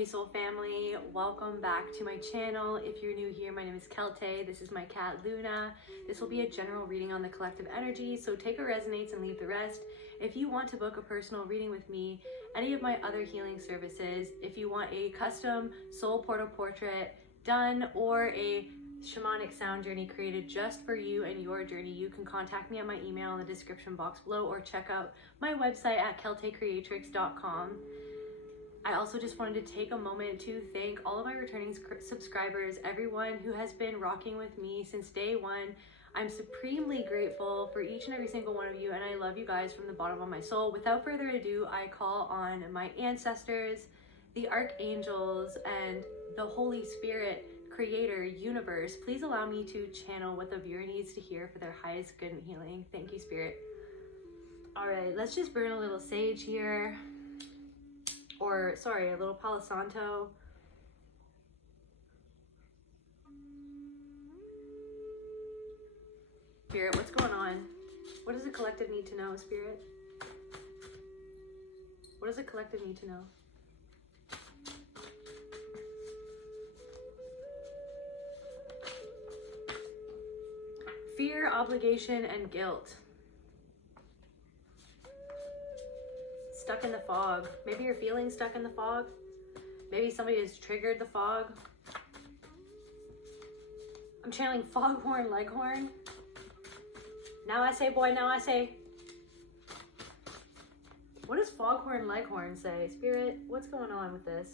Hey soul family, welcome back to my channel. If you're new here, my name is Kelte. This is my cat Luna. This will be a general reading on the collective energy, so take what resonates and leave the rest. If you want to book a personal reading with me, any of my other healing services, if you want a custom soul portal portrait done or a shamanic sound journey created just for you and your journey, you can contact me at my email in the description box below or check out my website at keltecreatrix.com. I also just wanted to take a moment to thank all of my returning subscribers, everyone who has been rocking with me since day one. I'm supremely grateful for each and every single one of you, and I love you guys from the bottom of my soul. Without further ado, I call on my ancestors, the archangels, and the Holy Spirit, Creator, Universe. Please allow me to channel what the viewer needs to hear for their highest good and healing. Thank you, Spirit. All right, let's just burn a little sage here. Or, sorry, a little Palo Santo. Spirit, what's going on? What does the collective need to know, Spirit? What does the collective need to know? Fear, obligation, and guilt. Stuck in the fog. Maybe you're feeling stuck in the fog. Maybe somebody has triggered the fog. I'm channeling foghorn, leghorn. Now I say, boy, now I say. What does foghorn, leghorn say? Spirit, what's going on with this?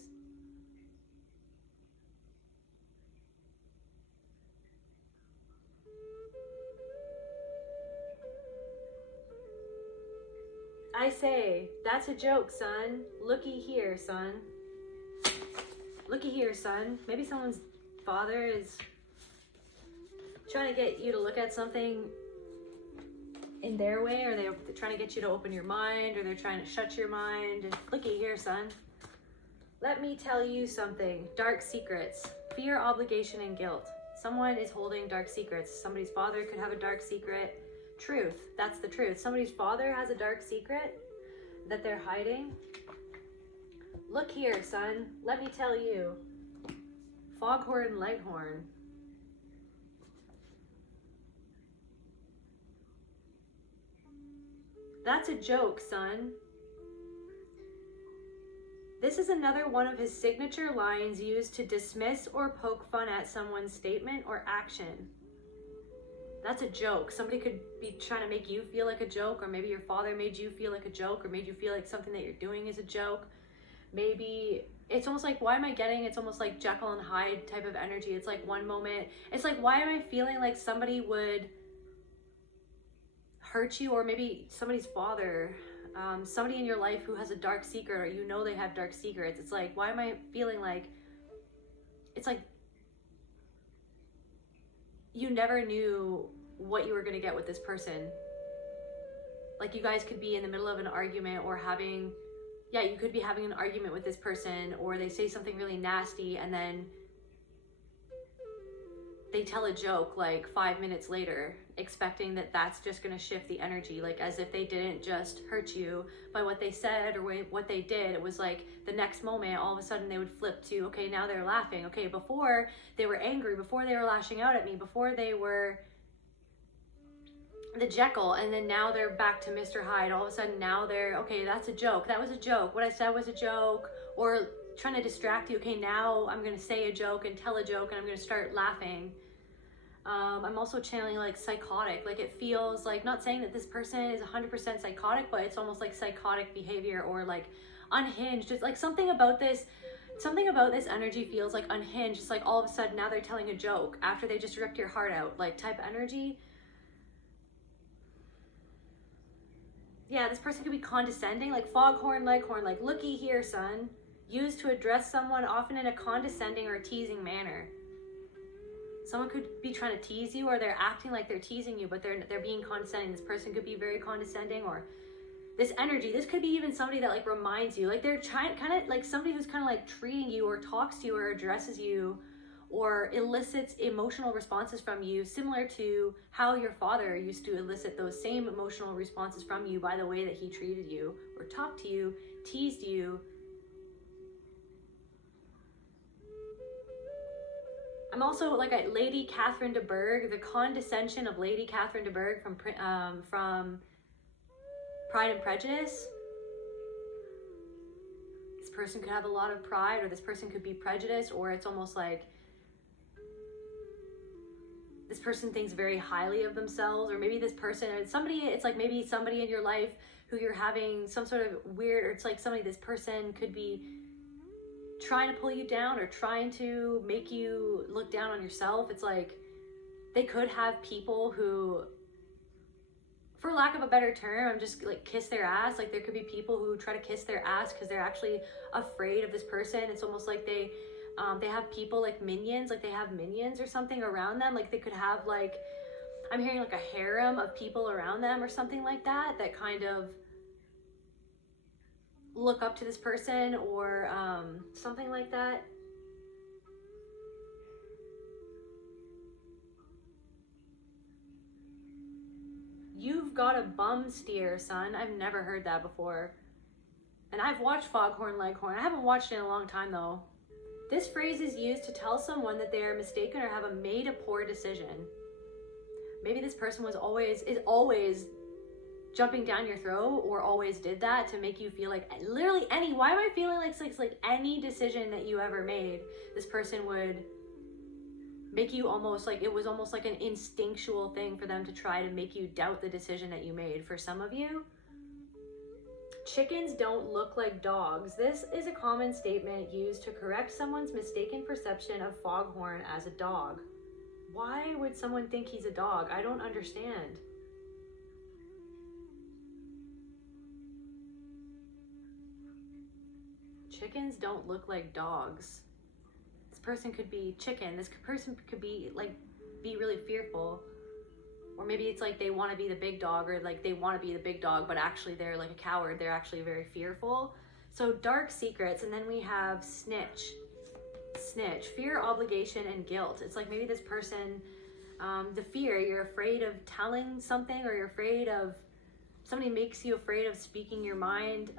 I say, that's a joke, son. Looky here, son. Looky here, son. Maybe someone's father is trying to get you to look at something in their way, or they're trying to get you to open your mind, or they're trying to shut your mind. Looky here, son. Let me tell you something. Dark secrets. Fear, obligation, and guilt. Someone is holding dark secrets. Somebody's father could have a dark secret. Truth. That's the truth. Somebody's father has a dark secret that they're hiding. Look here, son. Let me tell you. Foghorn, leghorn. That's a joke, son. This is another one of his signature lines used to dismiss or poke fun at someone's statement or action. That's a joke. Somebody could be trying to make you feel like a joke, or maybe your father made you feel like a joke, or made you feel like something that you're doing is a joke. Maybe it's almost like, why am I getting, it's almost like Jekyll and Hyde type of energy. It's like one moment, it's like, why am I feeling like somebody would hurt you, or maybe somebody's father, somebody in your life who has a dark secret, or you know they have dark secrets. It's like, why am I feeling like, it's like you never knew what you were going to get with this person. Like, you guys could be in the middle of an argument, or having, yeah, you could be having an argument with this person, or they say something really nasty, and then they tell a joke like 5 minutes later, expecting that that's just going to shift the energy, like as if they didn't just hurt you by what they said or what they did. It was like the next moment, all of a sudden they would flip to, okay, now they're laughing. Okay, before they were angry, before they were lashing out at me, before they were the Jekyll, and then now they're back to Mr. Hyde. All of a sudden now they're, okay, that's a joke. That was a joke. What I said was a joke. Or trying to distract you. Okay, now I'm going to say a joke and tell a joke, and I'm going to start laughing. I'm also channeling like psychotic. Like, it feels like, not saying that this person is 100% psychotic, but it's almost like psychotic behavior, or like unhinged. It's like something about this energy feels like unhinged. It's like all of a sudden now they're telling a joke after they just ripped your heart out, like type energy. Yeah, this person could be condescending, like foghorn, leghorn, like looky here, son. Used to address someone often in a condescending or teasing manner. Someone could be trying to tease you, or they're acting like they're teasing you, but they're being condescending. This person could be very condescending, or this energy, this could be even somebody that like reminds you, like they're trying, kind of like somebody who's kind of like treating you, or talks to you, or addresses you, or elicits emotional responses from you, similar to how your father used to elicit those same emotional responses from you by the way that he treated you, or talked to you, teased you, I'm also like a Lady Catherine de Bourgh, the condescension of Lady Catherine de Bourgh from Pride and Prejudice. This person could have a lot of pride, or this person could be prejudiced, or it's almost like this person thinks very highly of themselves, or maybe this person, it's like maybe somebody in your life who you're having some sort of weird, or it's like this person could be trying to pull you down or trying to make you look down on yourself. It's like they could have people who, for lack of a better term, I'm just like kiss their ass. Like there could be people who try to kiss their ass because they're actually afraid of this person. It's almost like they have people like minions, like they have minions or something around them. Like they could have like, I'm hearing like a harem of people around them or something like that, that kind of look up to this person, or something like that. You've got a bum steer, son. I've never heard that before. And I've watched Foghorn Leghorn. I haven't watched it in a long time though. This phrase is used to tell someone that they are mistaken or have made a poor decision. Maybe this person is always jumping down your throat, or always did that to make you feel like literally why am I feeling like it's like any decision that you ever made, this person would make you almost like, it was almost like an instinctual thing for them to try to make you doubt the decision that you made. For some of you, chickens don't look like dogs. This is a common statement used to correct someone's mistaken perception of Foghorn as a dog. Why would someone think he's a dog? I don't understand. Chickens don't look like dogs. This person could be chicken. This person could be like, be really fearful. Or maybe it's like they want to be the big dog, or like they want to be the big dog, but actually they're like a coward. They're actually very fearful. So dark secrets. And then we have snitch. Snitch, fear, obligation, and guilt. It's like maybe this person, the fear, you're afraid of telling something, or you're afraid of, somebody makes you afraid of speaking your mind.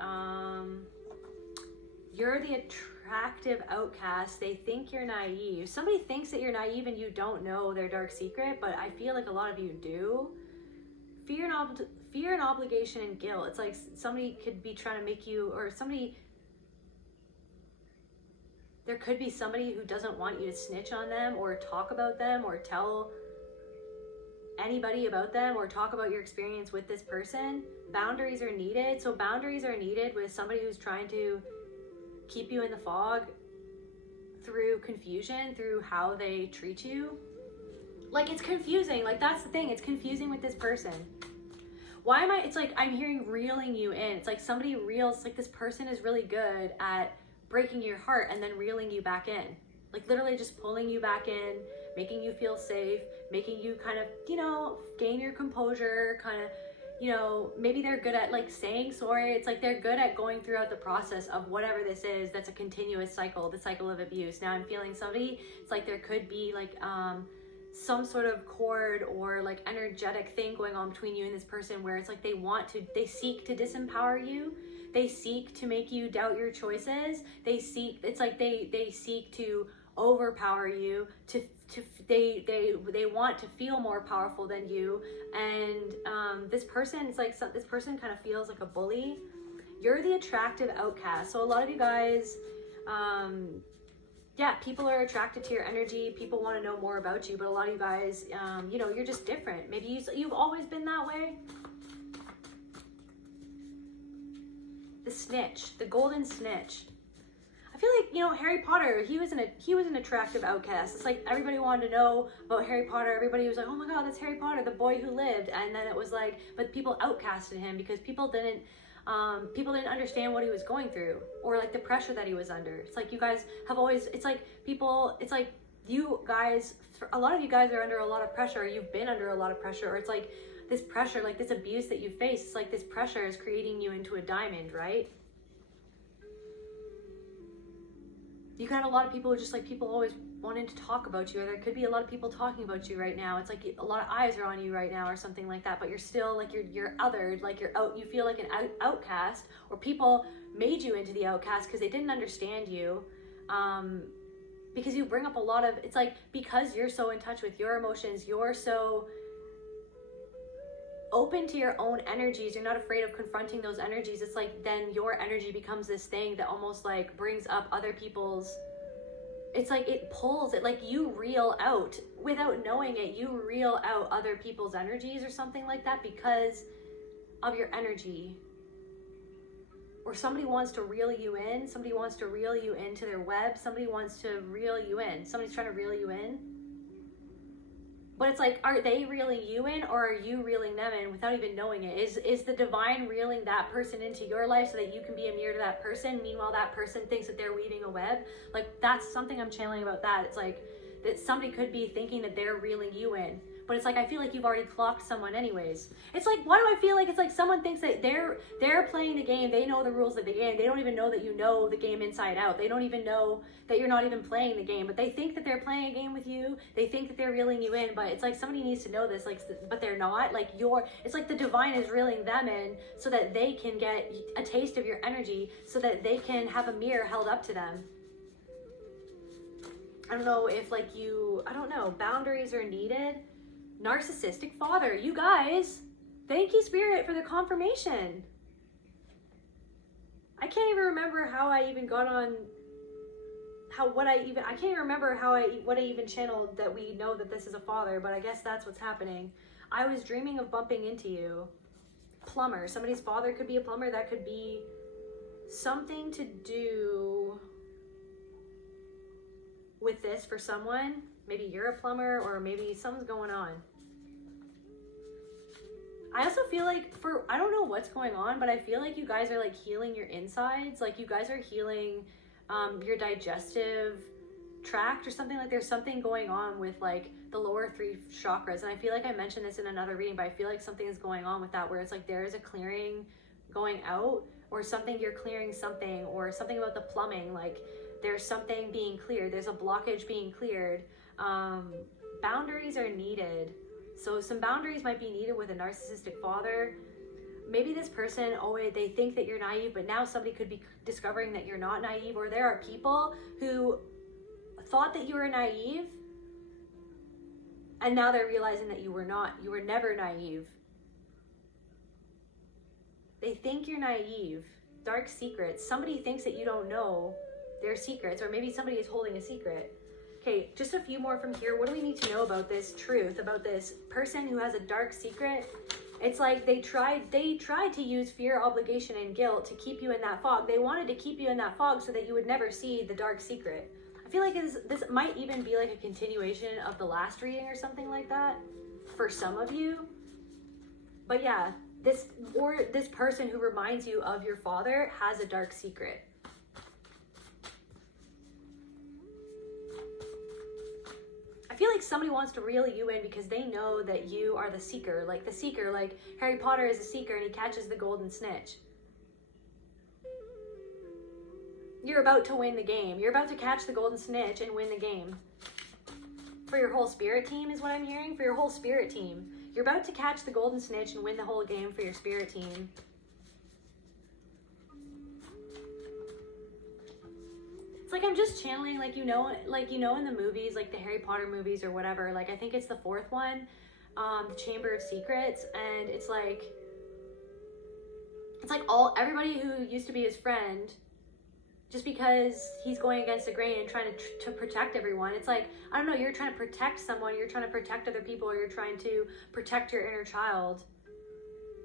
You're the attractive outcast. They think you're naive. Somebody thinks that you're naive and you don't know their dark secret, but I feel like a lot of you do. Fear and obligation and guilt. It's like somebody could be trying to make you, or there could be somebody who doesn't want you to snitch on them, or talk about them, or tell anybody about them, or talk about your experience with this person. Boundaries are needed. So boundaries are needed with somebody who's trying to keep you in the fog through confusion, through how they treat you. Like it's confusing. Like that's the thing. It's confusing with this person. Why am I, it's like I'm hearing reeling you in. It's like somebody reels, like this person is really good at breaking your heart and then reeling you back in. Like literally just pulling you back in, making you feel safe, making you kind of, gain your composure, kind of, maybe they're good at like saying sorry. It's like they're good at going throughout the process of whatever this is. That's a continuous cycle, the cycle of abuse. Now I'm feeling somebody, it's like there could be like some sort of cord or like energetic thing going on between you and this person, where it's like they seek to disempower you. They seek to make you doubt your choices. It's like they seek to overpower you, they want to feel more powerful than you. And this person, it's like this person kind of feels like a bully. You're the attractive outcast. So a lot of you guys, people are attracted to your energy. People want to know more about you, but a lot of you guys, you're just different. Maybe you've always been that way. The snitch, the golden snitch. I feel like, Harry Potter, he was an attractive outcast. It's like everybody wanted to know about Harry Potter. Everybody was like, oh my God, that's Harry Potter, the boy who lived. And then it was like, but people outcasted him because people didn't understand what he was going through, or like the pressure that he was under. It's like you guys have always, you guys, a lot of you guys are under a lot of pressure, or you've been under a lot of pressure, or it's like this pressure, like this abuse that you face, it's like this pressure is creating you into a diamond, right? You got a lot of people who just like, people always wanting to talk about you, or there could be a lot of people talking about you right now. It's like a lot of eyes are on you right now or something like that, but you're still like, you're othered, like you're out, you feel like an outcast, or people made you into the outcast because they didn't understand you. because you bring up a lot of, it's like, because you're so in touch with your emotions, you're so open to your own energies, you're not afraid of confronting those energies. It's like, then your energy becomes this thing that almost like brings up other people's, it's like it pulls it, like you reel out, without knowing it, you reel out other people's energies or something like that because of your energy. Or somebody wants to reel you in, somebody wants to reel you into their web, somebody wants to reel you in, somebody's trying to reel you in. But it's like, are they reeling you in, or are you reeling them in without even knowing it? Is the divine reeling that person into your life so that you can be a mirror to that person? Meanwhile, that person thinks that they're weaving a web. Like, that's something I'm channeling about that. It's like that somebody could be thinking that they're reeling you in. But it's like, I feel like you've already clocked someone anyways. It's like, why do I feel like it's like someone thinks that they're playing the game, they know the rules of the game, they don't even know that you know the game inside out, they don't even know that you're not even playing the game, but they think that they're playing a game with you, they think that they're reeling you in, but it's like somebody needs to know this, like, but they're not, like it's like the divine is reeling them in so that they can get a taste of your energy, so that they can have a mirror held up to them. I don't know if like I don't know, boundaries are needed. Narcissistic father, you guys, thank you Spirit for the confirmation. I can't even remember how I even got on, I can't even remember what I even channeled that we know that this is a father, but I guess that's what's happening. I was dreaming of bumping into you. Plumber, somebody's father could be a plumber. That could be something to do with this for someone. Maybe you're a plumber, or maybe something's going on. I also feel like I don't know what's going on, but I feel like you guys are like healing your insides. Like you guys are healing your digestive tract or something. Like there's something going on with like the lower 3 chakras. And I feel like I mentioned this in another reading, but I feel like something is going on with that, where it's like there is a clearing going out, or something, you're clearing something, or something about the plumbing. Like there's something being cleared. There's a blockage being cleared. Boundaries are needed. So some boundaries might be needed with a narcissistic father. Maybe this person, they think that you're naive, but now somebody could be discovering that you're not naive. Or there are people who thought that you were naive, and now they're realizing that you were not. You were never naive. They think you're naive. Dark secrets. Somebody thinks that you don't know their secrets, or maybe somebody is holding a secret. Okay, just a few more from here. What do we need to know about this truth, about this person who has a dark secret? It's like they tried to use fear, obligation, and guilt to keep you in that fog. They wanted to keep you in that fog so that you would never see the dark secret. I feel like this might even be like a continuation of the last reading or something like that for some of you. But yeah, this person who reminds you of your father has a dark secret. I feel like somebody wants to reel you in because they know that you are the seeker. Like the seeker, like Harry Potter is a seeker and he catches the golden snitch. You're about to win the game. You're about to catch the golden snitch and win the game. For your whole spirit team is what I'm hearing. For your whole spirit team. You're about to catch the golden snitch and win the whole game for your spirit team. It's like I'm just channeling, like you know in the movies, like the Harry Potter movies or whatever, like I think it's the 4th one, the Chamber of Secrets, and it's like everybody who used to be his friend, just because he's going against the grain and trying to protect everyone. It's like, I don't know, you're trying to protect someone, you're trying to protect other people, or you're trying to protect your inner child.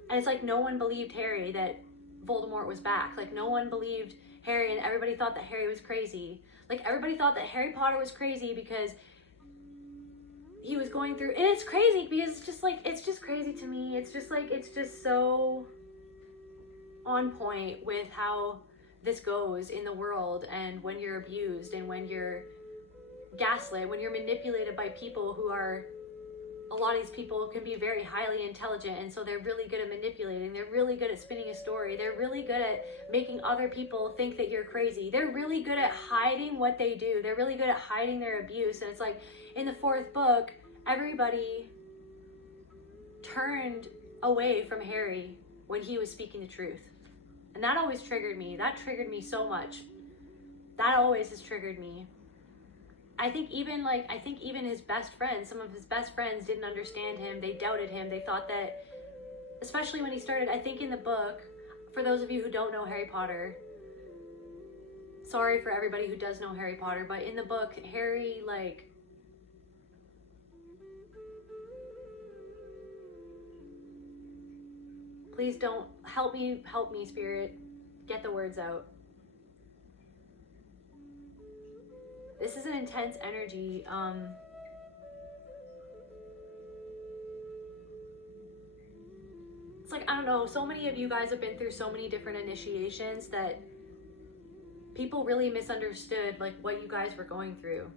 And it's like no one believed Harry that Voldemort was back. Like no one believed Harry, and everybody thought that Harry was crazy. Like everybody thought that Harry Potter was crazy because he was going through, and it's crazy because it's just crazy to me. It's just so on point with how this goes in the world, and when you're abused, and when you're gaslit, when you're manipulated by people who are, a lot of these people can be very highly intelligent, and so they're really good at manipulating. They're really good at spinning a story. They're really good at making other people think that you're crazy. They're really good at hiding what they do. They're really good at hiding their abuse. And it's like in the 4th book, everybody turned away from Harry when he was speaking the truth. And that always triggered me. That triggered me so much. That always has triggered me. I think even his best friends, some of his best friends didn't understand him. They doubted him. They thought that, especially when he started, I think in the book, for those of you who don't know Harry Potter, sorry for everybody who does know Harry Potter, but in the book, Harry, like, please don't, help me, Spirit, get the words out. This is an intense energy. It's like, I don't know, so many of you guys have been through so many different initiations that people really misunderstood like what you guys were going through.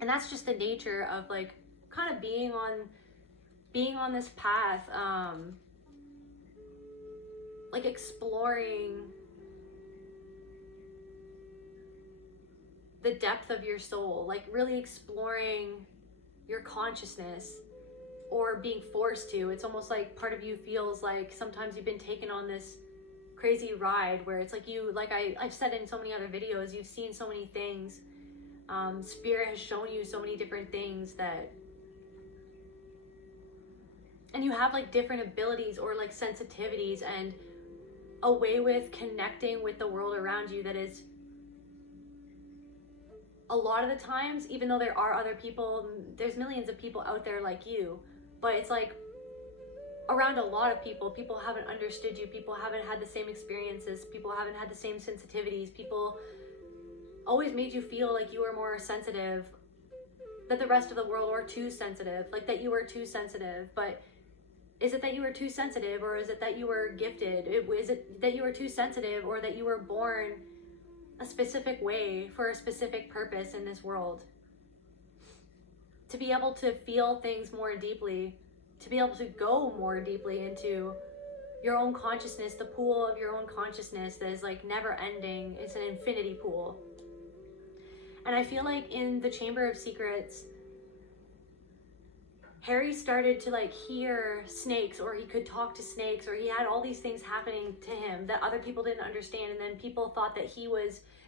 And that's just the nature of like kind of being on this path, like exploring the depth of your soul, like really exploring your consciousness, or being forced to. It's almost like part of you feels like sometimes you've been taken on this crazy ride where it's like you, like I've said in so many other videos, you've seen so many things. Spirit has shown you so many different things that, and you have like different abilities or like sensitivities and a way with connecting with the world around you that is, a lot of the times, even though there are other people, there's millions of people out there like you, but it's like around a lot of people haven't understood you, people haven't had the same experiences, people haven't had the same sensitivities, people always made you feel like you were more sensitive, that the rest of the world were too sensitive, like that you were too sensitive. But is it that you were too sensitive, or is it that you were gifted? Is it that you were too sensitive, or that you were born a specific way for a specific purpose in this world? To be able to feel things more deeply, to be able to go more deeply into your own consciousness, the pool of your own consciousness that is like never ending. It's an infinity pool. And I feel like in the Chamber of Secrets, Harry started to like hear snakes, or he could talk to snakes, or he had all these things happening to him that other people didn't understand. And then people thought that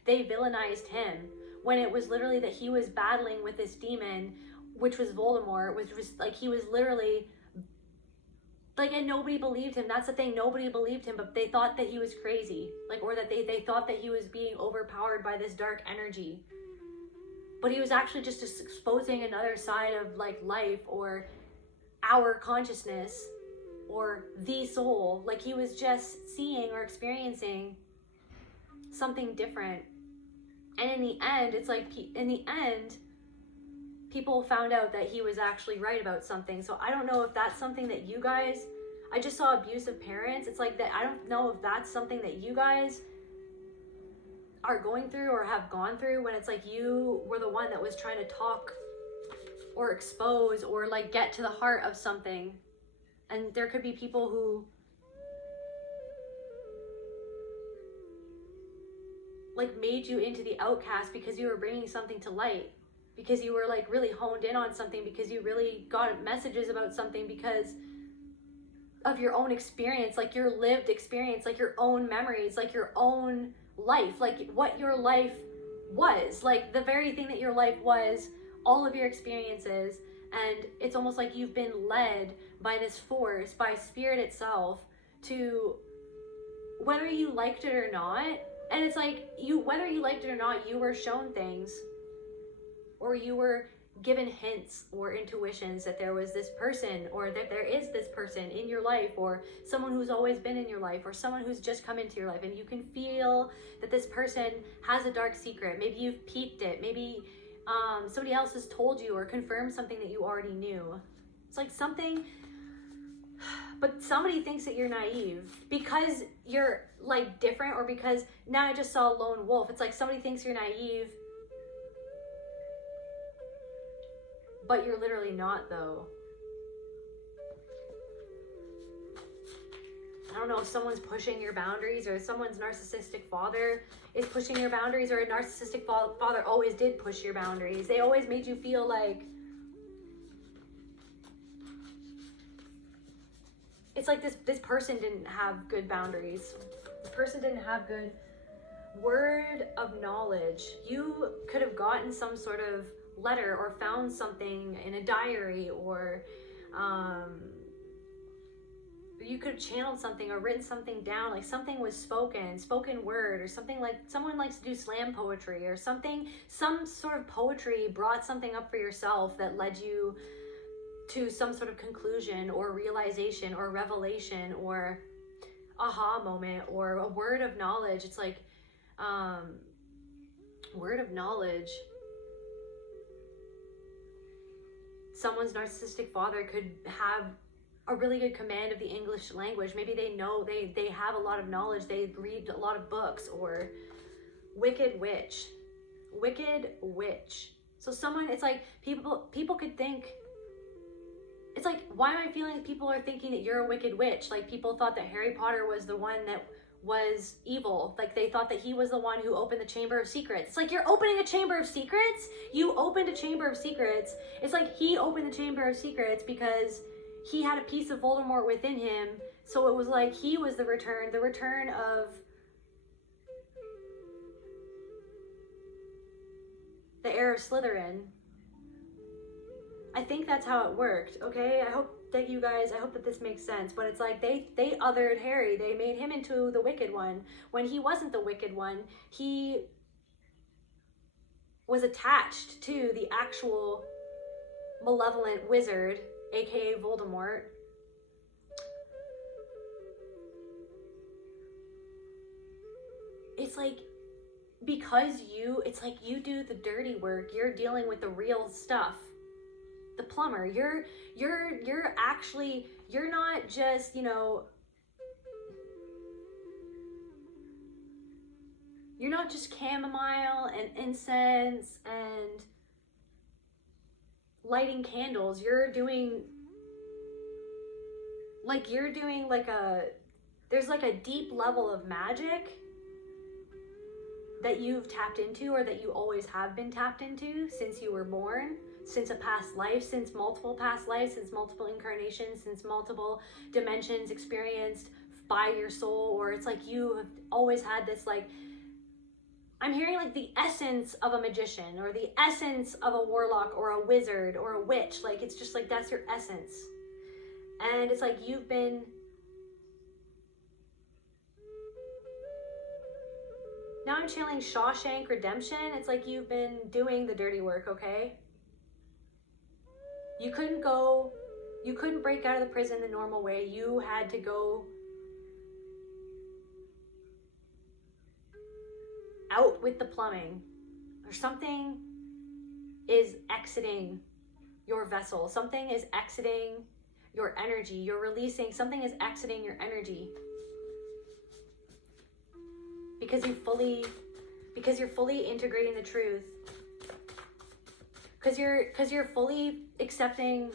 they villainized him, when it was literally that he was battling with this demon, which was Voldemort, which was like, he was literally like, and nobody believed him. That's the thing, nobody believed him, but they thought that he was crazy, like, or that they thought that he was being overpowered by this dark energy. But he was actually just exposing another side of like life, or our consciousness, or the soul. Like he was just seeing or experiencing something different. And in the end, it's like, people found out that he was actually right about something. So I don't know if that's something that you guys, I just saw abusive parents. It's like that, I don't know if that's something that you guys are going through or have gone through, when it's like you were the one that was trying to talk or expose or like get to the heart of something. And there could be people who like made you into the outcast because you were bringing something to light, because you were like really honed in on something, because you really got messages about something because of your own experience, like your lived experience, like your own memories, like your own life, like what your life was, like the very thing that your life was, all of your experiences. And it's almost like you've been led by this force, by spirit itself, to, whether you liked it or not, and it's like whether you liked it or not, you were shown things, or you were given hints or intuitions that there was this person, or that there is this person in your life, or someone who's always been in your life, or someone who's just come into your life, and you can feel that this person has a dark secret. Maybe you've piqued it, maybe somebody else has told you or confirmed something that you already knew. It's like something, but somebody thinks that you're naive because you're like different, or because now I just saw a lone wolf. It's like somebody thinks you're naive, but you're literally not, though. I don't know if someone's pushing your boundaries, or someone's narcissistic father is pushing your boundaries, or a narcissistic father always did push your boundaries. They always made you feel like, it's like this person didn't have good boundaries. This person didn't have good word of knowledge. You could have gotten some sort of letter or found something in a diary, or you could have channeled something or written something down, like something was spoken word, or something, like someone likes to do slam poetry or something, some sort of poetry brought something up for yourself that led you to some sort of conclusion or realization or revelation or aha moment or a word of knowledge. It's like word of knowledge. Someone's narcissistic father could have a really good command of the English language. Maybe they know, they have a lot of knowledge, they read a lot of books. Or wicked witch. So someone, it's like people could think, it's like, why am I feeling people are thinking that you're a wicked witch? Like, people thought that Harry Potter was the one that was evil. Like, they thought that he was the one who opened the Chamber of Secrets. It's like, you're opening a Chamber of Secrets? You opened a Chamber of Secrets. It's like he opened the Chamber of Secrets because he had a piece of Voldemort within him. So it was like he was the return of the heir of Slytherin. I think that's how it worked, okay? I hope that this makes sense. But it's like they othered Harry. They made him into the wicked one when he wasn't the wicked one. He was attached to the actual malevolent wizard, aka Voldemort. It's like, because it's like you do the dirty work, you're dealing with the real stuff. The plumber, you're actually, you're not just, you're not just chamomile and incense and lighting candles. There's like a deep level of magic that you've tapped into, or that you always have been tapped into since you were born. Since a past life, since multiple past lives, since multiple incarnations, since multiple dimensions experienced by your soul. Or it's like you have always had this, like, I'm hearing like the essence of a magician, or the essence of a warlock or a wizard or a witch. Like, it's just like, that's your essence. And it's like you've been now I'm channeling Shawshank Redemption. It's like you've been doing the dirty work, okay? You couldn't break out of the prison the normal way. You had to go out with the plumbing, or something is exiting your vessel. Something is exiting your energy. You're releasing, something is exiting your energy. Because you're fully integrating the truth. Because you're fully accepting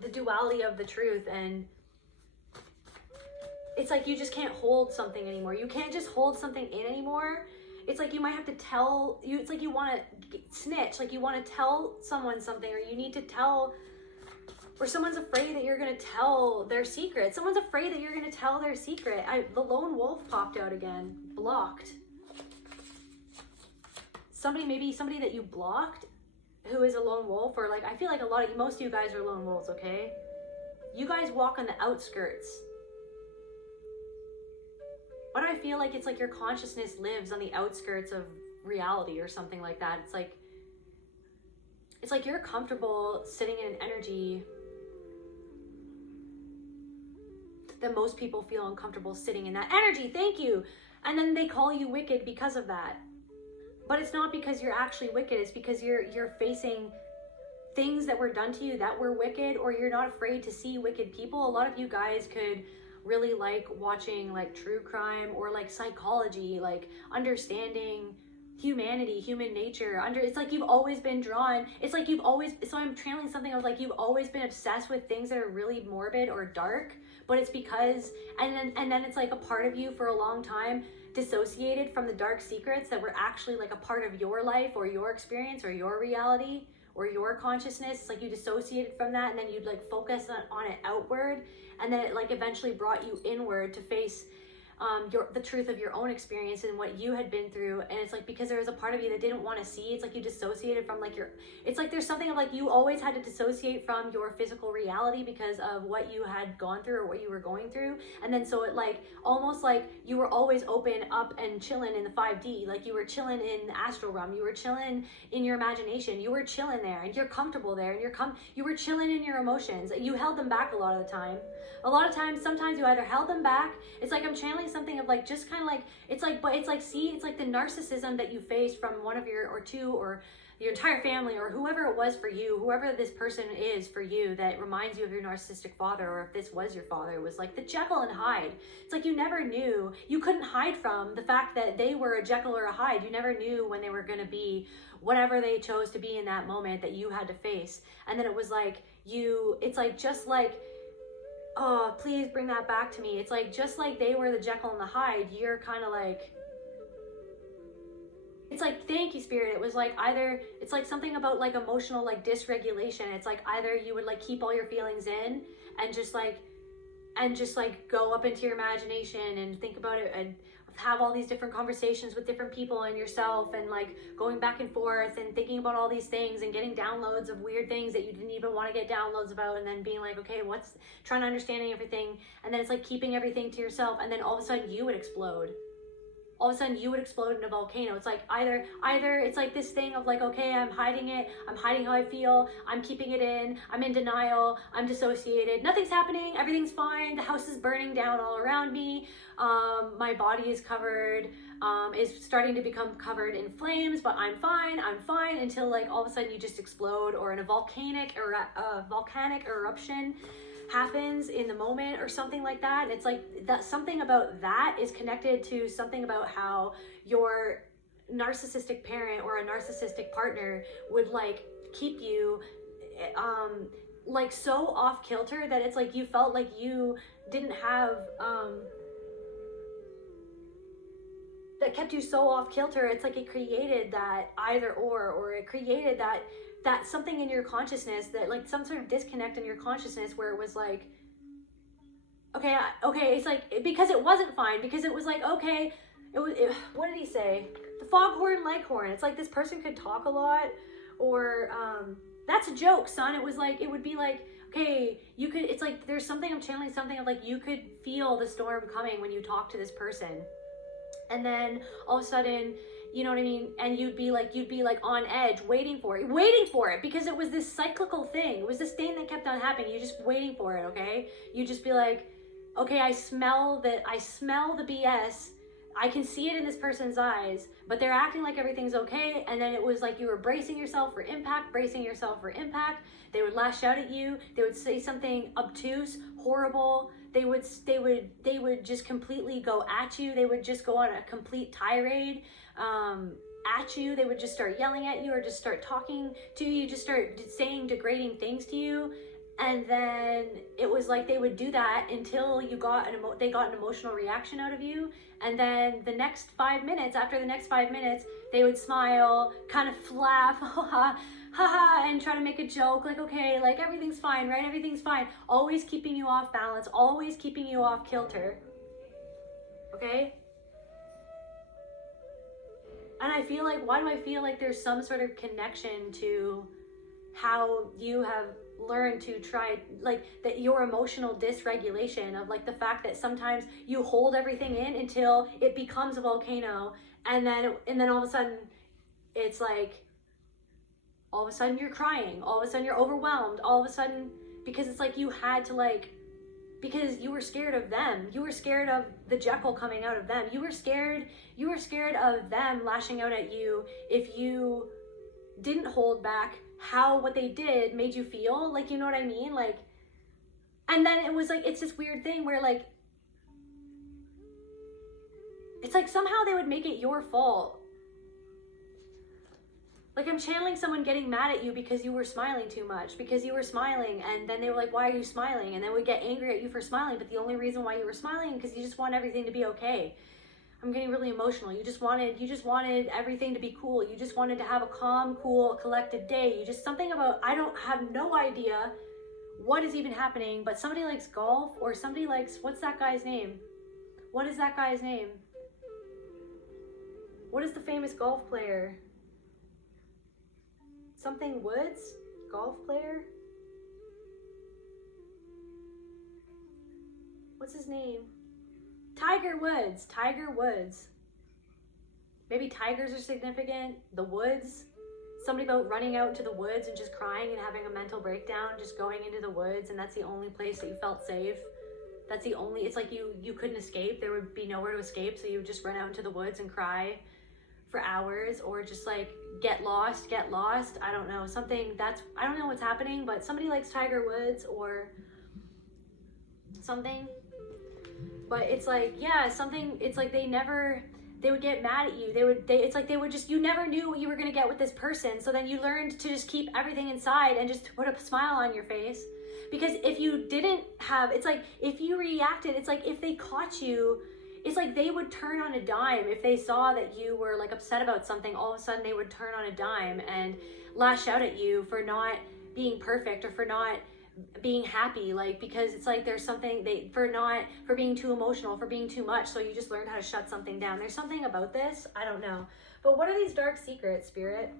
the duality of the truth. And it's like you just can't hold something anymore. You can't just hold something in anymore. It's like you might have to tell you. It's like you want to snitch. Like you want to tell someone something, or you need to tell. Or someone's afraid that you're going to tell their secret. Someone's afraid that you're going to tell their secret. The lone wolf popped out again. Blocked. Maybe somebody that you blocked who is a lone wolf. Or like, I feel like most of you guys are lone wolves, okay? You guys walk on the outskirts. But I feel like it's like your consciousness lives on the outskirts of reality or something like that. It's like you're comfortable sitting in an energy that most people feel uncomfortable sitting in that energy. Thank you. And then they call you wicked because of that. But it's not because you're actually wicked. It's because you're facing things that were done to you that were wicked, or you're not afraid to see wicked people. A lot of you guys could really like watching like true crime or like psychology, like understanding humanity, human nature. It's like you've always been drawn. It's like so I'm trailing something of like you've always been obsessed with things that are really morbid or dark. But it's because, and then it's like a part of you for a long time dissociated from the dark secrets that were actually like a part of your life or your experience or your reality or your consciousness. It's like you dissociated from that, and then you'd like focus on it outward, and then it like eventually brought you inward to face the truth of your own experience and what you had been through. And it's like, because there was a part of you that didn't want to see, it's like you dissociated from like it's like there's something of like you always had to dissociate from your physical reality because of what you had gone through or what you were going through. And then so it like almost like you were always open up and chilling in the 5D, like you were chilling in the astral realm, you were chilling in your imagination, you were chilling there and you're comfortable there, and you were chilling in your emotions. You held them back a lot of the time. A lot of times, sometimes you either held them back. It's like I'm channeling something of like just kind of like it's like the narcissism that you faced from one of your or two or your entire family or whoever it was for you, whoever this person is for you that reminds you of your narcissistic father, or if this was your father, it was like the Jekyll and Hyde. It's like you never knew, you couldn't hide from the fact that they were a Jekyll or a Hyde. You never knew when they were going to be whatever they chose to be in that moment that you had to face. And then it was like it's like just like, oh, please bring that back to me. It's like just like they were the Jekyll and the Hyde, you're kind of like, it's like, thank you, Spirit. It was like either, it's like something about like emotional like dysregulation. It's like either you would like keep all your feelings in and just like go up into your imagination and think about it and have all these different conversations with different people and yourself, and like going back and forth and thinking about all these things and getting downloads of weird things that you didn't even want to get downloads about, and then being like, okay, what's trying to understanding everything, and then it's like keeping everything to yourself, and then all of a sudden you would explode. All of a sudden you would explode in a volcano. It's like either it's like this thing of like, okay, I'm hiding it, I'm hiding how I feel, I'm keeping it in, I'm in denial, I'm dissociated, nothing's happening, everything's fine, the house is burning down all around me, my body is covered, is starting to become covered in flames, but I'm fine, until like all of a sudden you just explode, or in a volcanic eruption happens in the moment or something like that. It's like that something about that is connected to something about how your narcissistic parent or a narcissistic partner would like keep you like so off kilter that it's like you felt like you didn't have that kept you so off kilter. It's like it created that either or it created that something in your consciousness, that like some sort of disconnect in your consciousness where it was like, okay, it's like, because it wasn't fine, because it was like, okay, what did he say? The foghorn leghorn. It's like this person could talk a lot, or that's a joke, son. It was like, it would be like, okay, you could, it's like there's something, I'm channeling something of like you could feel the storm coming when you talk to this person. And then all of a sudden, you know what I mean? And you'd be like on edge, waiting for it, because it was this cyclical thing. It was this thing that kept on happening. You're just waiting for it, okay? You just be like, okay, I smell the BS. I can see it in this person's eyes, but they're acting like everything's okay. And then it was like you were bracing yourself for impact. They would lash out at you. They would say something obtuse, horrible. They would just completely go at you. They would just go on a complete tirade at you. They would just start yelling at you, or just start talking to you, just start saying degrading things to you. And then it was like they would do that until you got they got an emotional reaction out of you. And then after the next 5 minutes, they would smile, kind of laugh, haha, and try to make a joke, like, okay, like everything's fine, right? Everything's fine. Always keeping you off balance, always keeping you off kilter. Okay? And I feel like, why do I feel like there's some sort of connection to how you have learned to try, like, that your emotional dysregulation of like the fact that sometimes you hold everything in until it becomes a volcano, and then all of a sudden it's like, all of a sudden you're crying, all of a sudden you're overwhelmed, all of a sudden, because it's like you had to like, because you were scared of them. You were scared of the Jekyll coming out of them. You were scared of them lashing out at you if you didn't hold back how what they did made you feel. Like, you know what I mean? Like, and then it was like, it's this weird thing where like, it's like somehow they would make it your fault. Like, I'm channeling someone getting mad at you because you were smiling too much, because you were smiling, and then they were like, why are you smiling? And then we get angry at you for smiling, but the only reason why you were smiling is because you just want everything to be okay. I'm getting really emotional. You just wanted everything to be cool. You just wanted to have a calm, cool, collected day. You just, something about, I don't have no idea what is even happening, but somebody likes golf, or somebody likes, what's that guy's name? What is that guy's name? What is the famous golf player? Something Woods? Golf player? What's his name? Tiger Woods. Tiger Woods. Maybe tigers are significant. The woods. Somebody about running out into the woods and just crying and having a mental breakdown, just going into the woods, and that's the only place that you felt safe. That's the only, it's like you couldn't escape. There would be nowhere to escape, so you would just run out into the woods and cry for hours, or just like get lost. I don't know, something that's, I don't know what's happening, but somebody likes Tiger Woods or something. But it's like, yeah, something, it's like they would get mad at you. It's like they would just, you never knew what you were going to get with this person. So then you learned to just keep everything inside and just put a smile on your face. Because if you didn't have, it's like, if you reacted, it's like if they caught you, it's like they would turn on a dime. If they saw that you were like upset about something, all of a sudden they would turn on a dime and lash out at you for not being perfect or for not being happy, like, because it's like there's something for being too emotional, for being too much. So you just learned how to shut something down. There's something about this, I don't know. But what are these dark secrets, Spirit?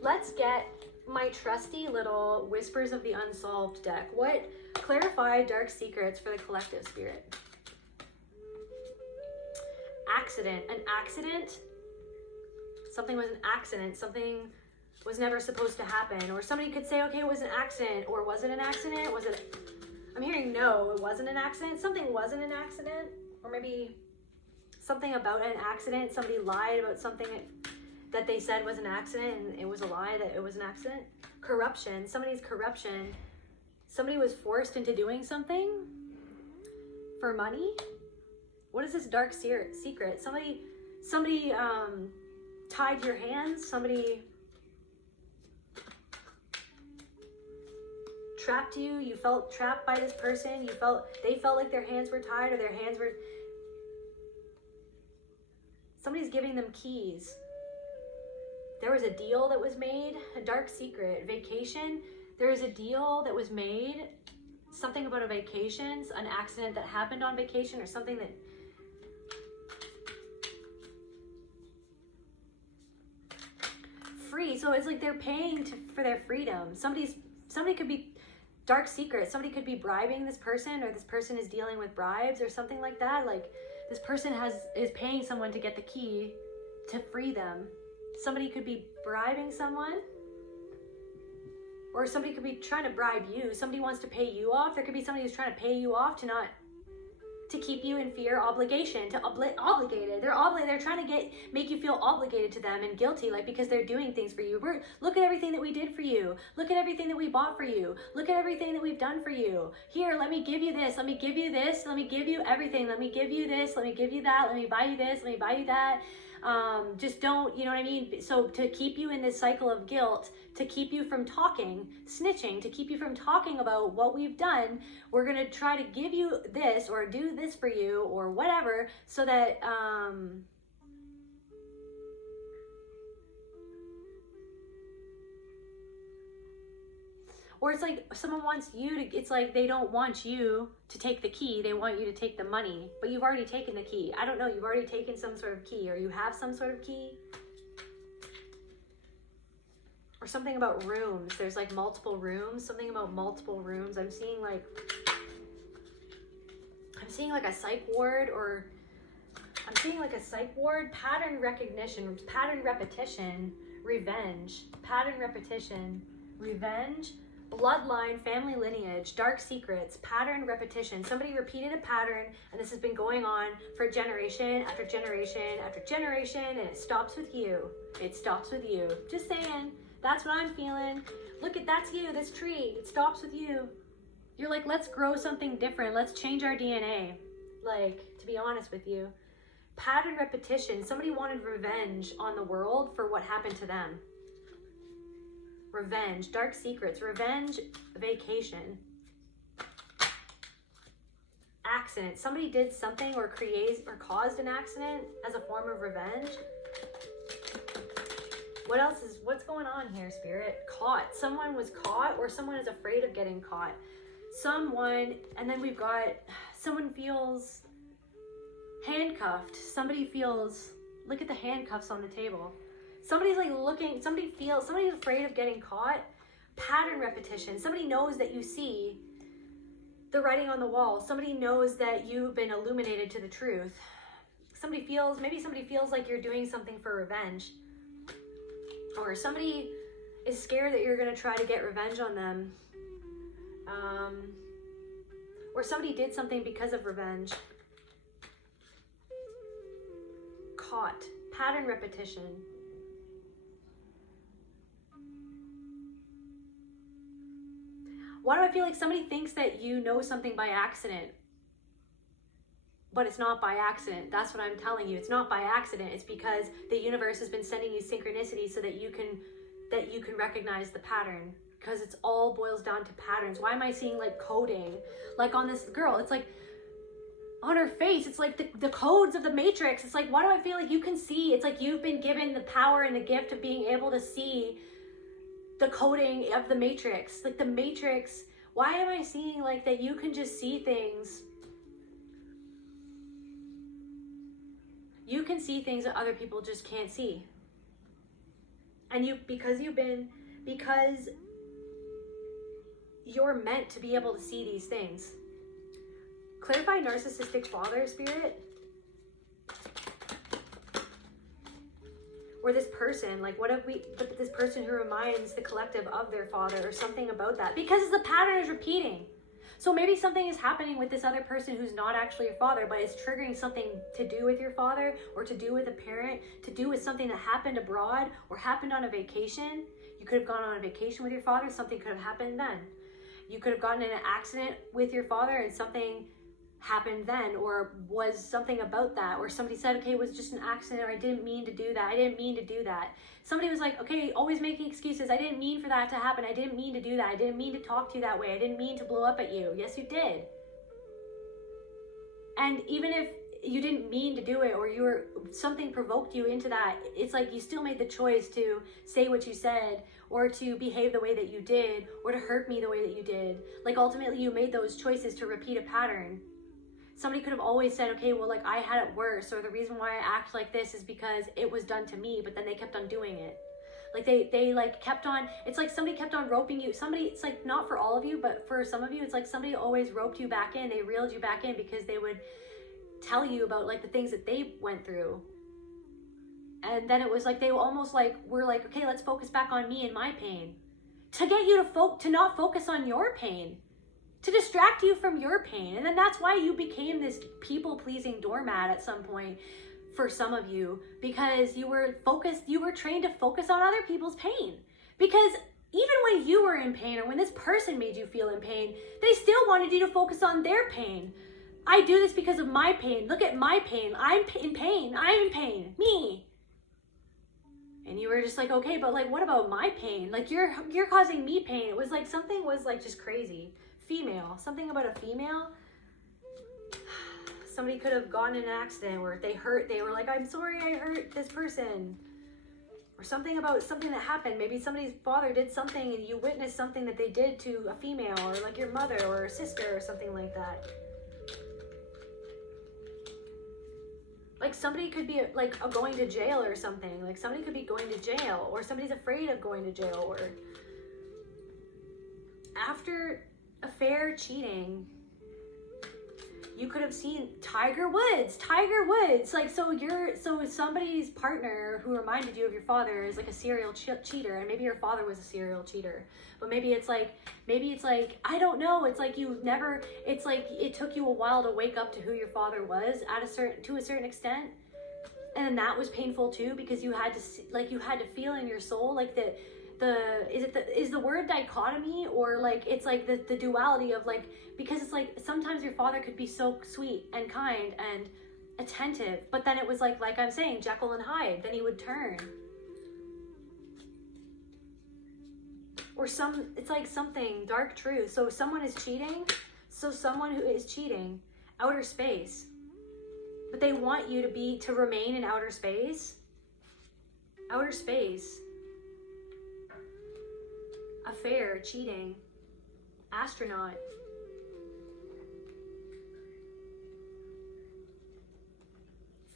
Let's get my trusty little Whispers of the Unsolved deck. What clarify dark secrets for the collective, Spirit? Accident. An accident. Something was an accident. Something was never supposed to happen. Or somebody could say, okay, it was an accident. Or was it an accident? Was it? I'm hearing no, it wasn't an accident. Something wasn't an accident. Or maybe something about an accident. Somebody lied about something that they said was an accident and it was a lie that it was an accident. Corruption. Somebody's corruption. Somebody was forced into doing something for money. What is this dark secret? Somebody tied your hands. Somebody trapped you. You felt trapped by this person. They felt like their hands were tied, or their hands were. Somebody's giving them keys. There was a deal that was made. A dark secret. Vacation. There was a deal that was made. Something about a vacation, an accident that happened on vacation, or something that. Free. So it's like they're paying for their freedom. Somebody could be dark secret. Somebody could be bribing this person, or this person is dealing with bribes or something like that. Like this person is paying someone to get the key to free them. Somebody could be bribing someone, or somebody could be trying to bribe you. Somebody wants to pay you off. There could be somebody who's trying to pay you off to keep you in fear, obligation, obligated. They're trying to make you feel obligated to them and guilty, like, because they're doing things for you. Look at everything that we did for you. Look at everything that we bought for you. Look at everything that we've done for you. Here, let me give you this. Let me give you this. Let me give you everything. Let me give you this. Let me give you that. Let me buy you this. Let me buy you that. Just don't, you know what I mean? So to keep you in this cycle of guilt, to keep you from talking, snitching, to keep you from talking about what we've done, we're going to try to give you this or do this for you or whatever, so that, or it's like someone wants you to, it's like they don't want you to take the key, they want you to take the money, but you've already taken the key. I don't know, you've already taken some sort of key, or you have some sort of key. Or something about rooms, there's like multiple rooms, something about multiple rooms. I'm seeing like a psych ward, or I'm seeing like a psych ward, pattern recognition, pattern repetition, revenge, pattern repetition, revenge, bloodline, family lineage, dark secrets, pattern repetition. Somebody repeated a pattern, and this has been going on for generation after generation after generation, and it stops with you. It stops with you. Just saying, that's what I'm feeling. Look at, that's you, this tree. It stops with you. You're like, let's grow something different. Let's change our DNA. Like, to be honest with you. Pattern repetition. Somebody wanted revenge on the world for what happened to them. Revenge, dark secrets, revenge, vacation, accident. Somebody did something or caused an accident as a form of revenge. What's going on here, Spirit? Caught. Someone was caught, or someone is afraid of getting caught. And then we've got, someone feels handcuffed. Somebody feels, look at the handcuffs on the table. Somebody's like looking, somebody's afraid of getting caught. Pattern repetition. Somebody knows that you see the writing on the wall. Somebody knows that you've been illuminated to the truth. Maybe somebody feels like you're doing something for revenge. Or somebody is scared that you're going to try to get revenge on them. Or somebody did something because of revenge. Caught. Pattern repetition. Why do I feel like somebody thinks that you know something by accident? But it's not by accident. That's what I'm telling you. It's not by accident. It's because the universe has been sending you synchronicity so that you can recognize the pattern. Because it's all boils down to patterns. Why am I seeing like coding? Like on this girl, it's like on her face, it's like the codes of the matrix. It's like, why do I feel like you can see? It's like you've been given the power and the gift of being able to see the coding of the matrix. Like the matrix, why am I seeing like that you can just see things? You can see things that other people just can't see. And because you're meant to be able to see these things. Clarify narcissistic father spirit. Or this person, like what if this person who reminds the collective of their father or something about that. Because the pattern is repeating. So maybe something is happening with this other person who's not actually your father, but it's triggering something to do with your father or to do with a parent, to do with something that happened abroad or happened on a vacation. You could have gone on a vacation with your father. Something could have happened then. You could have gotten in an accident with your father and something happened then, or was something about that, or somebody said, okay, it was just an accident, or I didn't mean to do that. I didn't mean to do that. Somebody was like, okay, always making excuses. I didn't mean for that to happen. I didn't mean to do that. I didn't mean to talk to you that way. I didn't mean to blow up at you. Yes, you did. And even if you didn't mean to do it, or something provoked you into that, it's like you still made the choice to say what you said, or to behave the way that you did, or to hurt me the way that you did. Like ultimately you made those choices to repeat a pattern. Somebody could have always said, okay, well, like I had it worse, or the reason why I act like this is because it was done to me, but then they kept on doing it. Like they like kept on, it's like somebody kept on roping you. Somebody, it's like not for all of you, but for some of you, it's like somebody always roped you back in. They reeled you back in because they would tell you about like the things that they went through. And then it was like, they almost like, were like, okay, let's focus back on me and my pain. To get you to not focus on your pain. To distract you from your pain. And then that's why you became this people-pleasing doormat at some point for some of you, because you were trained to focus on other people's pain. Because even when you were in pain, or when this person made you feel in pain, they still wanted you to focus on their pain. I do this because of my pain. Look at my pain. I'm in pain. I'm in pain. Me. And you were just like, okay, but like, what about my pain? Like you're causing me pain. It was like something was like just crazy. Female, something about a female. Somebody could have gotten in an accident where they were like, I'm sorry I hurt this person. Or something about something that happened. Maybe somebody's father did something and you witnessed something that they did to a female, or like your mother or a sister or something like that. Like somebody could be like going to jail or something. Like somebody could be going to jail, or somebody's afraid of going to jail, or after affair cheating, you could have seen Tiger Woods, like, so somebody's partner who reminded you of your father is like a serial cheater, and maybe your father was a serial cheater, but maybe it's like, I don't know, it's like it's like it took you a while to wake up to who your father was to a certain extent, and that was painful too, because you had to feel in your soul, like is the word dichotomy, or like it's like the duality of like, because it's like sometimes your father could be so sweet and kind and attentive, but then it was like I'm saying, Jekyll and Hyde, then he would turn. Or it's like something dark truth. So someone is cheating, outer space, but they want you to remain in outer space. Affair, cheating, astronaut.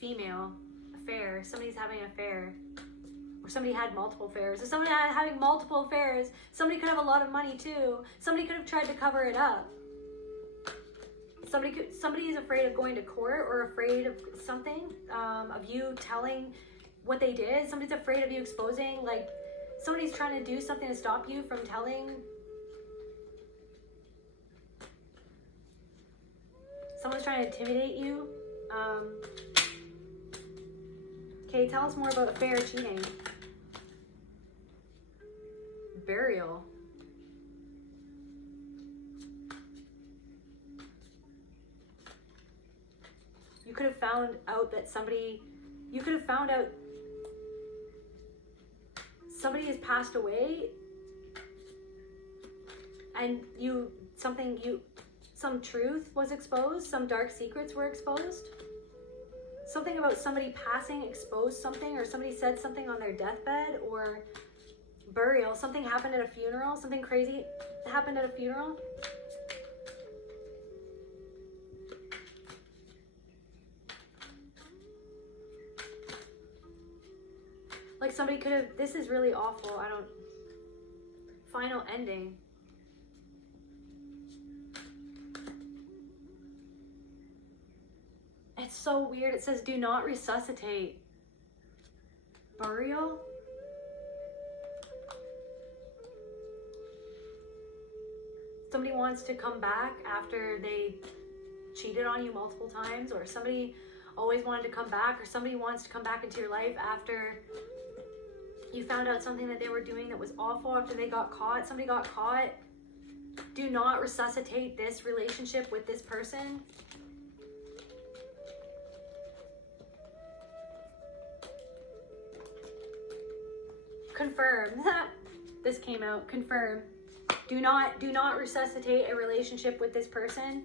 female, affair, somebody's having an affair, or somebody had multiple affairs, or somebody having multiple affairs. Somebody could have a lot of money too. Somebody could have tried to cover it up. Somebody is afraid of going to court, or afraid of something, of you telling what they did. Somebody's afraid of you exposing, like somebody's trying to do something to stop you from telling. Someone's trying to intimidate you. Okay, tell us more about affair, cheating. Burial. You could have found out that somebody has passed away, and some truth was exposed, some dark secrets were exposed. Something about somebody passing exposed something, or somebody said something on their deathbed, or burial. Something happened at a funeral, something crazy happened at a funeral. Like somebody could have, this is really awful, final ending. It's so weird. It says, do not resuscitate. Burial? Somebody wants to come back after they cheated on you multiple times, or somebody always wanted to come back, or somebody wants to come back into your life after you found out something that they were doing that was awful, after they got caught. Somebody got caught. Do not resuscitate this relationship with this person. Confirm. This came out. Confirm. Do not resuscitate a relationship with this person.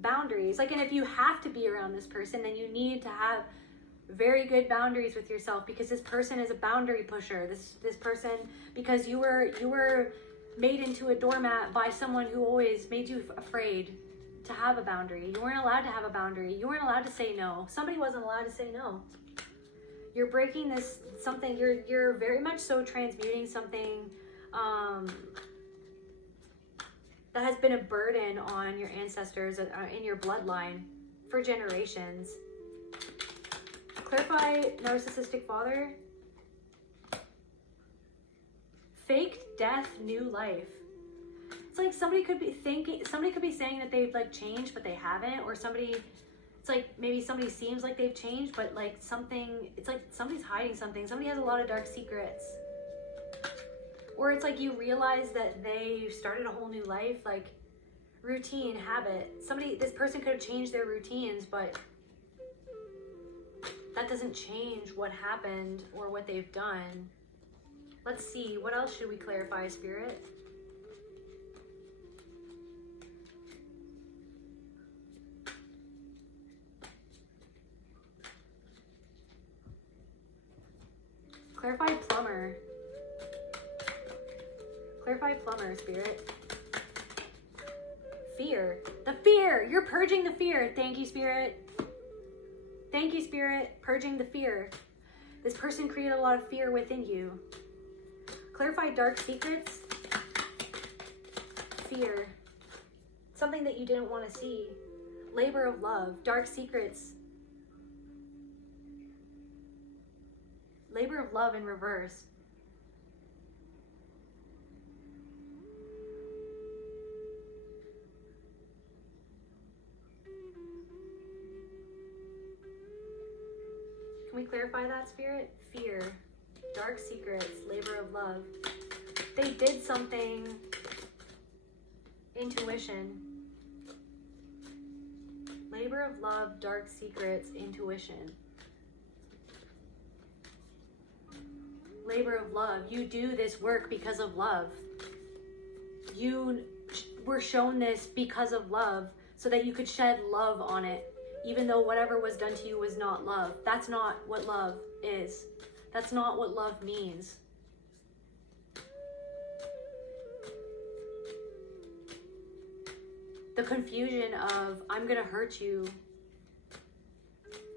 Boundaries. Like, and if you have to be around this person, then you need to have very good boundaries with yourself, because this person is a boundary pusher. This person, because you were made into a doormat by someone who always made you afraid to have a boundary. You weren't allowed to have a boundary. You weren't allowed to say no. Somebody wasn't allowed to say no. You're breaking this something. You're very much so transmuting something that has been a burden on your ancestors in your bloodline for generations. Clarify narcissistic father. Faked death, new life. It's like somebody could be saying that they've like changed, but they haven't, or it's like maybe somebody seems like they've changed, but like it's like somebody's hiding something. Somebody has a lot of dark secrets. Or it's like you realize that they started a whole new life, like routine, habit. This person could have changed their routines, but that doesn't change what happened or what they've done. Let's see, what else should we clarify, Spirit? Clarify plumber. Clarify plumber, Spirit. Fear. The fear! You're purging the fear. Thank you, Spirit. Thank you, Spirit. Purging the fear. This person created a lot of fear within you. Clarify dark secrets. Fear. Something that you didn't want to see. Labor of love. Dark secrets. Labor of love in reverse. Can we clarify that, Spirit? Fear, dark secrets, labor of love. They did something. Intuition. Labor of love, dark secrets, intuition. Labor of love. You do this work because of love. You were shown this because of love, so that you could shed love on it, even though whatever was done to you was not love. That's not what love is. That's not what love means. The confusion of, I'm gonna hurt you.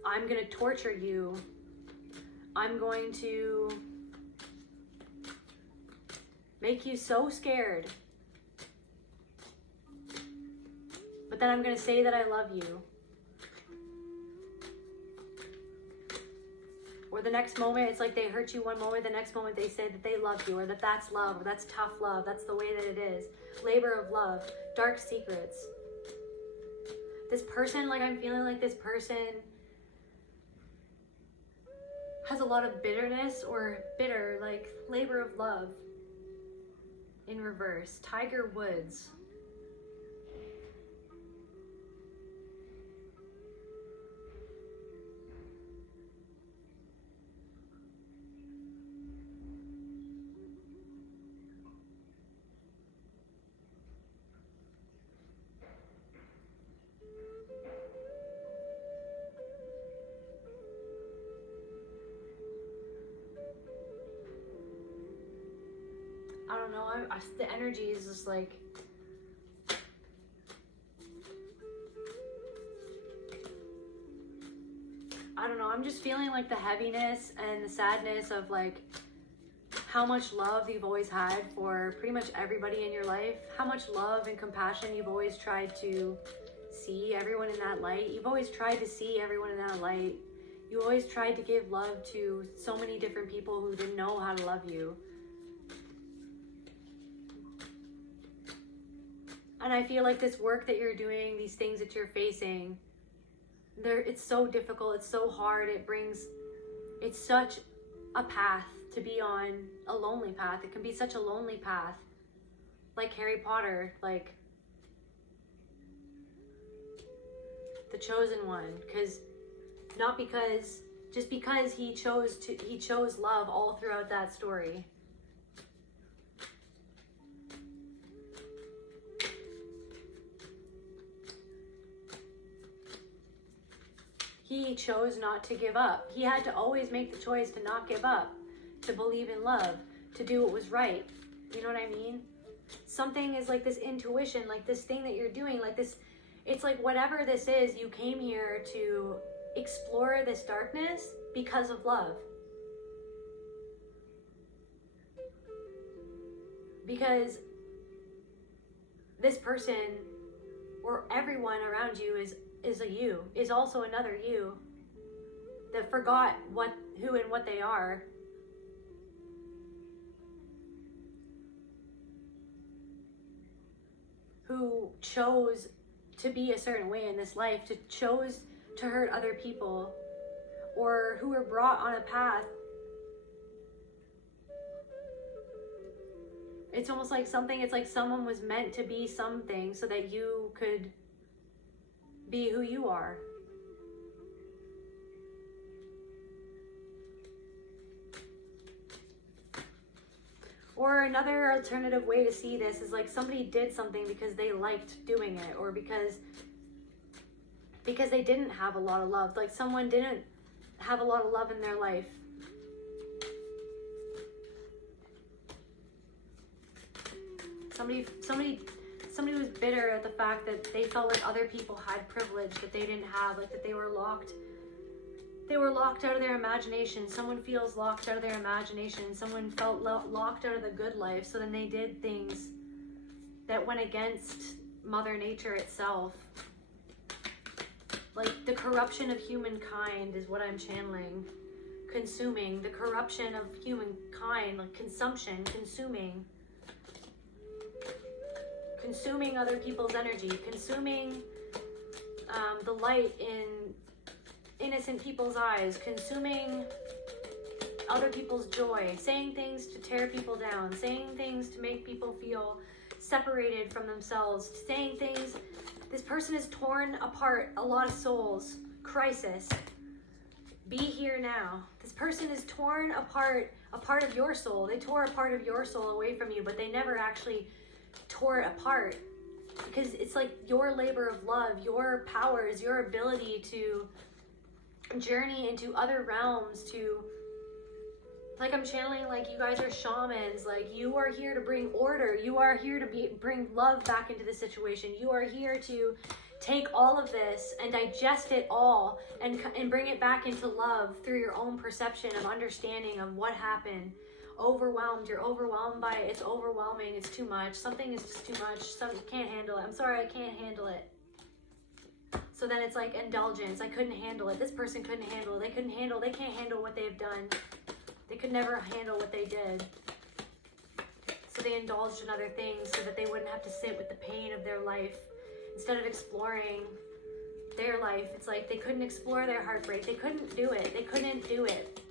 I'm going to torture you. I'm going to make you so scared. But then I'm going to say that I love you. Or the next moment, it's like they hurt you one moment, the next moment they say that they love you, or that that's love, or that's tough love, that's the way that it is. Labor of love, dark secrets. This person, like I'm feeling like this person has a lot of bitterness or bitter, like labor of love in reverse. Tiger Woods. I don't know, the energy is just like, I don't know, I'm just feeling like the heaviness and the sadness of like how much love you've always had for pretty much everybody in your life, how much love and compassion you've always tried to see everyone in that light. You've always tried to see everyone in that light. You always tried to give love to so many different people who didn't know how to love you. And I feel like this work that you're doing, these things that you're facing, it's so difficult, it's so hard, it's such a path to be on, a lonely path. It can be such a lonely path, like Harry Potter, like the chosen one, just because he chose love all throughout that story. He chose not to give up. He had to always make the choice to not give up, to believe in love, to do what was right. You know what I mean? Something is like this intuition, like this thing that you're doing, like this, it's like whatever this is, you came here to explore this darkness because of love. Because this person or everyone around you is a you, is also another you that forgot who and what they are. Who chose to be a certain way in this life, chose to hurt other people, or who were brought on a path. It's almost like it's like someone was meant to be something so that you could be who you are. Or another alternative way to see this is like somebody did something because they liked doing it, or because they didn't have a lot of love. Like someone didn't have a lot of love in their life. Somebody was bitter at the fact that they felt like other people had privilege that they didn't have, like that they were locked out of their imagination. Someone feels locked out of their imagination. Someone felt locked out of the good life. So then they did things that went against Mother Nature itself. Like the corruption of humankind is what I'm channeling. Consuming, the corruption of humankind, like consumption, consuming other people's energy, consuming the light in innocent people's eyes, consuming other people's joy, saying things to tear people down, saying things to make people feel separated from themselves, saying things. This person has torn apart a lot of souls. Crisis. Be here now. This person has torn apart a part of your soul. They tore a part of your soul away from you, but they never actually tore it apart, because it's like your labor of love, your powers, your ability to journey into other realms, to, like I'm channeling like you guys are shamans, like you are here to bring order, you are here to bring love back into the situation, you are here to take all of this and digest it all and bring it back into love through your own perception of understanding of what happened. Overwhelmed, you're overwhelmed by it. It's overwhelming, it's too much. Something is just too much. Something can't handle it. I'm sorry, I can't handle it. So then it's like indulgence. I couldn't handle it. This person couldn't handle it. They can't handle what they've done. They could never handle what they did. So they indulged in other things so that they wouldn't have to sit with the pain of their life. Instead of exploring their life, it's like they couldn't explore their heartbreak. They couldn't do it. They couldn't do it.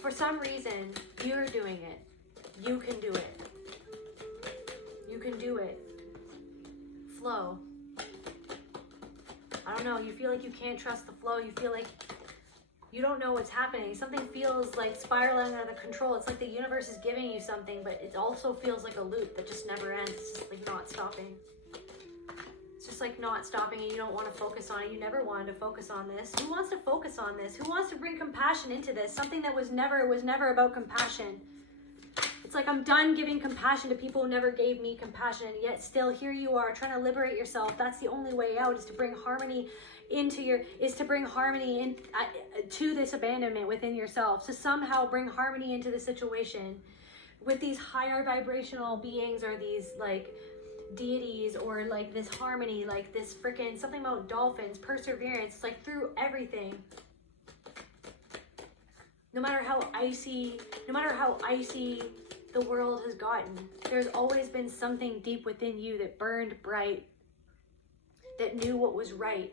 For some reason, you're doing it. You can do it. You can do it. Flow. I don't know, you feel like you can't trust the flow. You feel like you don't know what's happening. Something feels like spiraling out of control. It's like the universe is giving you something, but it also feels like a loop that just never ends. It's just like not stopping. It's just like not stopping, and you don't want to focus on it. You never wanted to focus on this. Who wants to focus on this? Who wants to bring compassion into this? Something that was never about compassion. It's like I'm done giving compassion to people who never gave me compassion, and yet still here you are trying to liberate yourself. That's the only way out, is to bring harmony to this abandonment within yourself. To somehow bring harmony into the situation with these higher vibrational beings, or these like deities, or like this harmony, like this freaking something about dolphins, perseverance, like through everything. No matter how icy the world has gotten, there's always been something deep within you that burned bright, that knew what was right,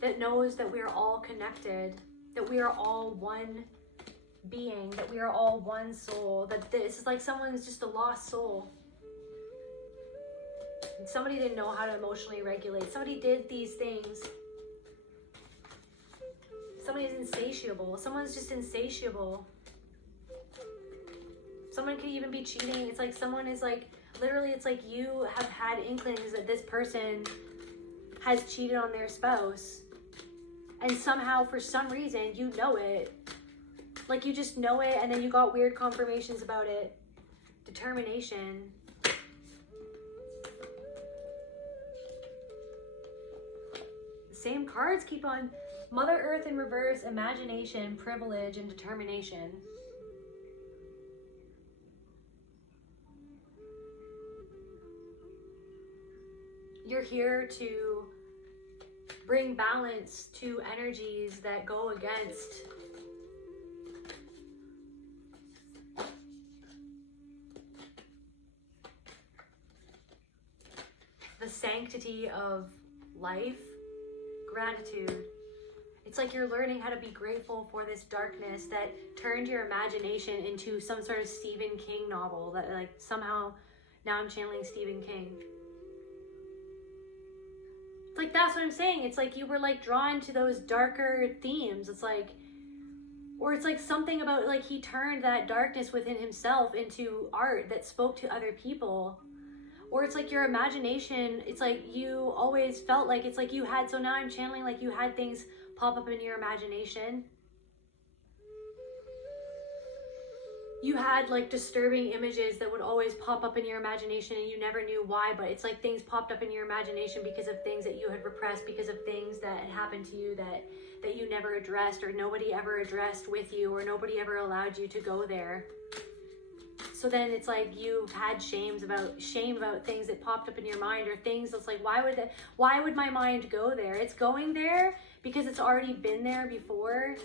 that knows that we are all connected, that we are all one being, that we are all one soul, that this is like someone's just a lost soul. And somebody didn't know how to emotionally regulate. Somebody did these things. Somebody's insatiable. Someone's just insatiable. Someone could even be cheating. It's like someone is like, literally, it's like you have had inklings that this person has cheated on their spouse. And somehow, for some reason, you know it. Like you just know it, and then you got weird confirmations about it. Determination. Same cards keep on. Mother Earth in reverse, imagination, privilege, and determination. You're here to bring balance to energies that go against the sanctity of life. Gratitude. It's like you're learning how to be grateful for this darkness that turned your imagination into some sort of Stephen King novel, that like somehow now I'm channeling Stephen King. It's like, that's what I'm saying. It's like you were like drawn to those darker themes. It's like, or it's like something about like he turned that darkness within himself into art that spoke to other people. Or it's like your imagination, it's like you always felt like, it's like you had, so now I'm channeling like you had things pop up in your imagination. You had like disturbing images that would always pop up in your imagination, and you never knew why, but it's like things popped up in your imagination because of things that you had repressed, because of things that had happened to you that you never addressed, or nobody ever addressed with you, or nobody ever allowed you to go there. So then it's like you've had shame about things that popped up in your mind, or things that's like, why would my mind go there? It's going there because it's already been there before,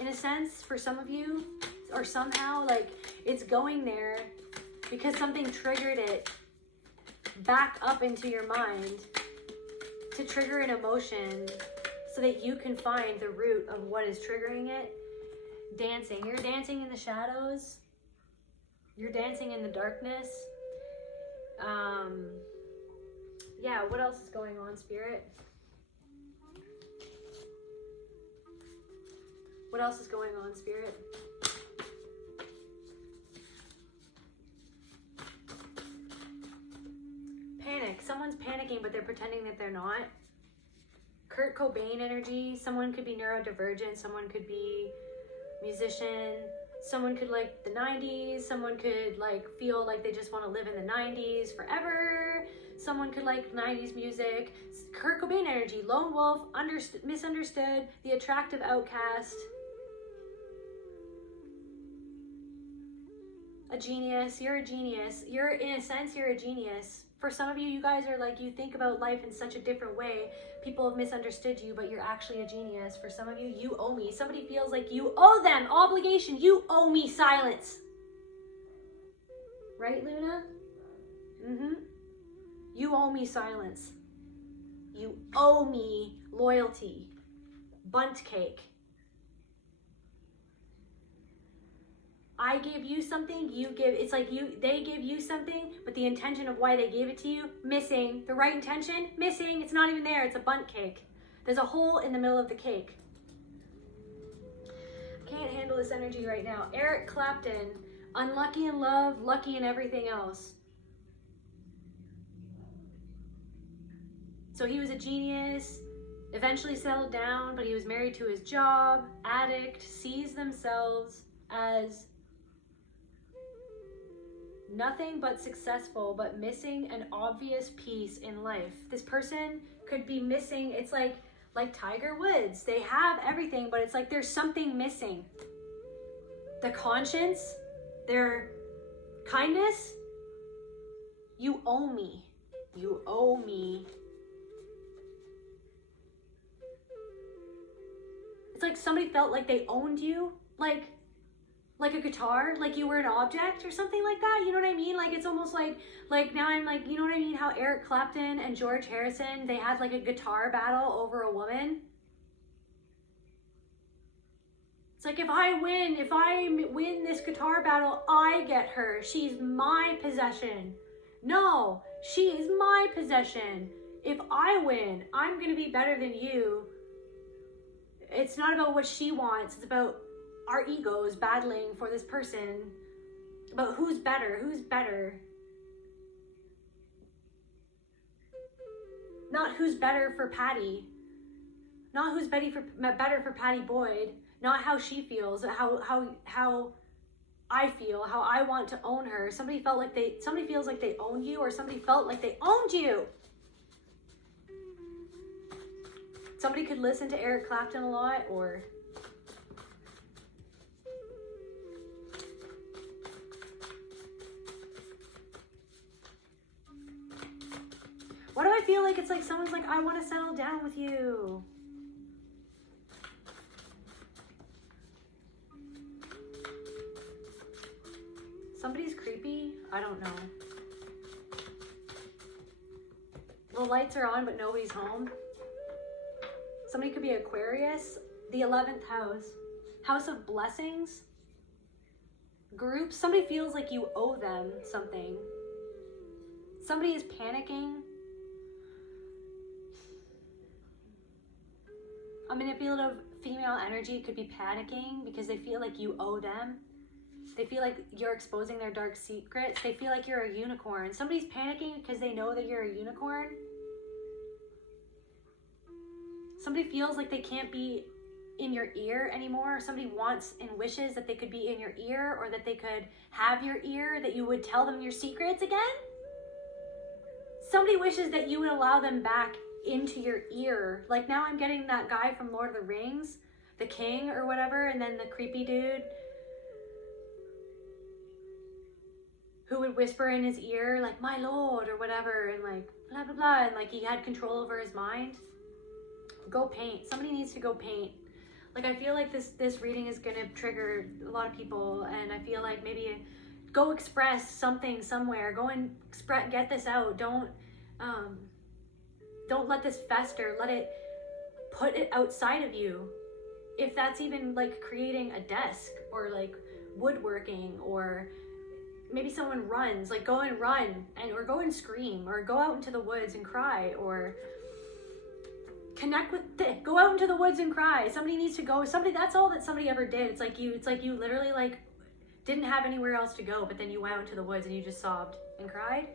in a sense, for some of you, or somehow like it's going there because something triggered it back up into your mind to trigger an emotion so that you can find the root of what is triggering it. Dancing. You're dancing in the shadows. You're dancing in the darkness. Yeah, what else is going on, Spirit? What else is going on, Spirit? Panic. Someone's panicking, but they're pretending that they're not. Kurt Cobain energy. Someone could be neurodivergent. Someone could be musician. Someone could like the 90s. Someone could like feel like they just want to live in the 90s forever. Someone could like 90s music. Kurt Cobain energy, lone wolf, misunderstood, the attractive outcast. A genius. You're a genius. You're, in a sense, you're a genius. For some of you, you guys are like, you think about life in such a different way. People have misunderstood you, but you're actually a genius. For some of you, you owe me. Somebody feels like you owe them obligation. You owe me silence. Right, Luna? Mm-hmm. You owe me silence. You owe me loyalty. Bunt cake. I give you something, you give, it's like they give you something, but the intention of why they gave it to you, missing. The right intention, missing. It's not even there. It's a bunt cake. There's a hole in the middle of the cake. I can't handle this energy right now. Eric Clapton, unlucky in love, lucky in everything else. So he was a genius, eventually settled down, but he was married to his job, addict, sees themselves as nothing but successful, but missing an obvious piece in life. This person could be missing, it's like Tiger Woods. They have everything, but it's like there's something missing. The conscience, their kindness. You owe me. You owe me. It's like somebody felt like they owned you, like a guitar, like you were an object or something like that. You know what I mean? Like it's almost like now I'm like, you know what I mean? How Eric Clapton and George Harrison, they had like a guitar battle over a woman. It's like if I win this guitar battle, I get her. She's my possession. No, she is my possession. If I win, I'm gonna be better than you. It's not about what she wants. It's about our egos battling for this person. About who's better. Not who's better for Patty. Not who's better for Patty Boyd. Not how she feels. How I feel. How I want to own her. Somebody feels like they own you, or somebody felt like they owned you. Somebody could listen to Eric Clapton a lot, or what do I feel like? It's like someone's like, I want to settle down with you. Somebody's creepy. I don't know. The lights are on, but nobody's home. Somebody could be Aquarius. The 11th house. House of blessings. Groups. Somebody feels like you owe them something. Somebody is panicking. A manipulative female energy could be panicking because they feel like you owe them. They feel like you're exposing their dark secrets. They feel like you're a unicorn. Somebody's panicking because they know that you're a unicorn. Somebody feels like they can't be in your ear anymore. Somebody wants and wishes that they could be in your ear, or that they could have your ear, that you would tell them your secrets again. Somebody wishes that you would allow them back into your ear. Like now I'm getting that guy from Lord of the Rings, the king or whatever, and then the creepy dude who would whisper in his ear like, my lord, or whatever, and like blah blah blah, and like he had control over his mind. Go paint. Somebody needs to go paint. Like I feel like this reading is gonna trigger a lot of people, and I feel like maybe go express something somewhere. Go and get this out. Don't let this fester. Put it outside of you. If that's even like creating a desk, or like woodworking, or maybe someone runs, like go and run, or go and scream, or go out into the woods and cry, or go out into the woods and cry. Somebody needs to go. That's all that somebody ever did. It's like you literally like didn't have anywhere else to go, but then you went out into the woods and you just sobbed and cried.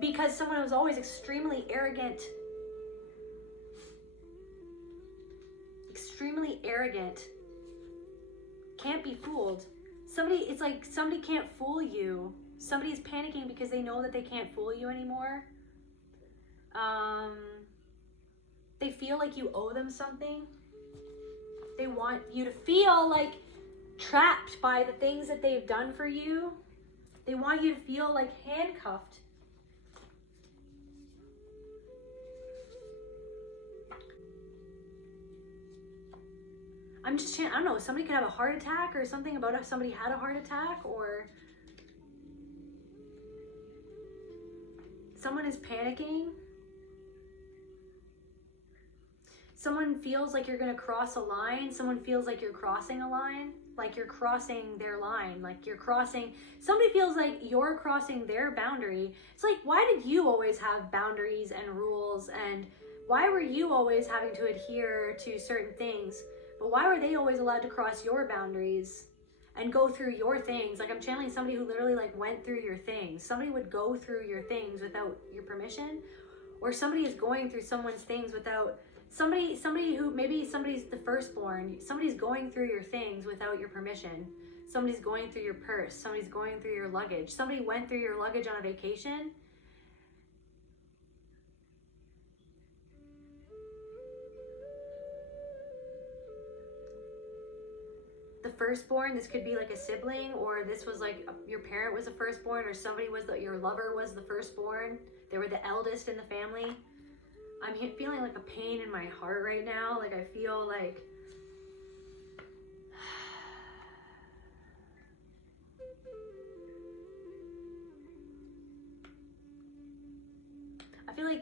Because someone was always extremely arrogant. Extremely arrogant. Can't be fooled. It's like somebody can't fool you. Somebody is panicking because they know that they can't fool you anymore. They feel like you owe them something. They want you to feel like trapped by the things that they've done for you. They want you to feel like handcuffed. I don't know, somebody could have a heart attack or something about if somebody had a heart attack, or someone is panicking. Someone feels like you're going to cross a line. Someone feels like you're crossing a line, like you're crossing their line, like you're crossing. Somebody feels like you're crossing their boundary. It's like, why did you always have boundaries and rules? And why were you always having to adhere to certain things? But why were they always allowed to cross your boundaries and go through your things? Like, I'm channeling somebody who literally like went through your things. Somebody would go through your things without your permission, or somebody is going through someone's things without somebody who, maybe somebody's the firstborn. Somebody's going through your things without your permission. Somebody's going through your purse. Somebody's going through your luggage. Somebody went through your luggage on a vacation. The firstborn, this could be like a sibling, or this was like your parent was the firstborn, or somebody was your lover was the firstborn. They were the eldest in the family. I'm feeling like a pain in my heart right now. Like, I feel like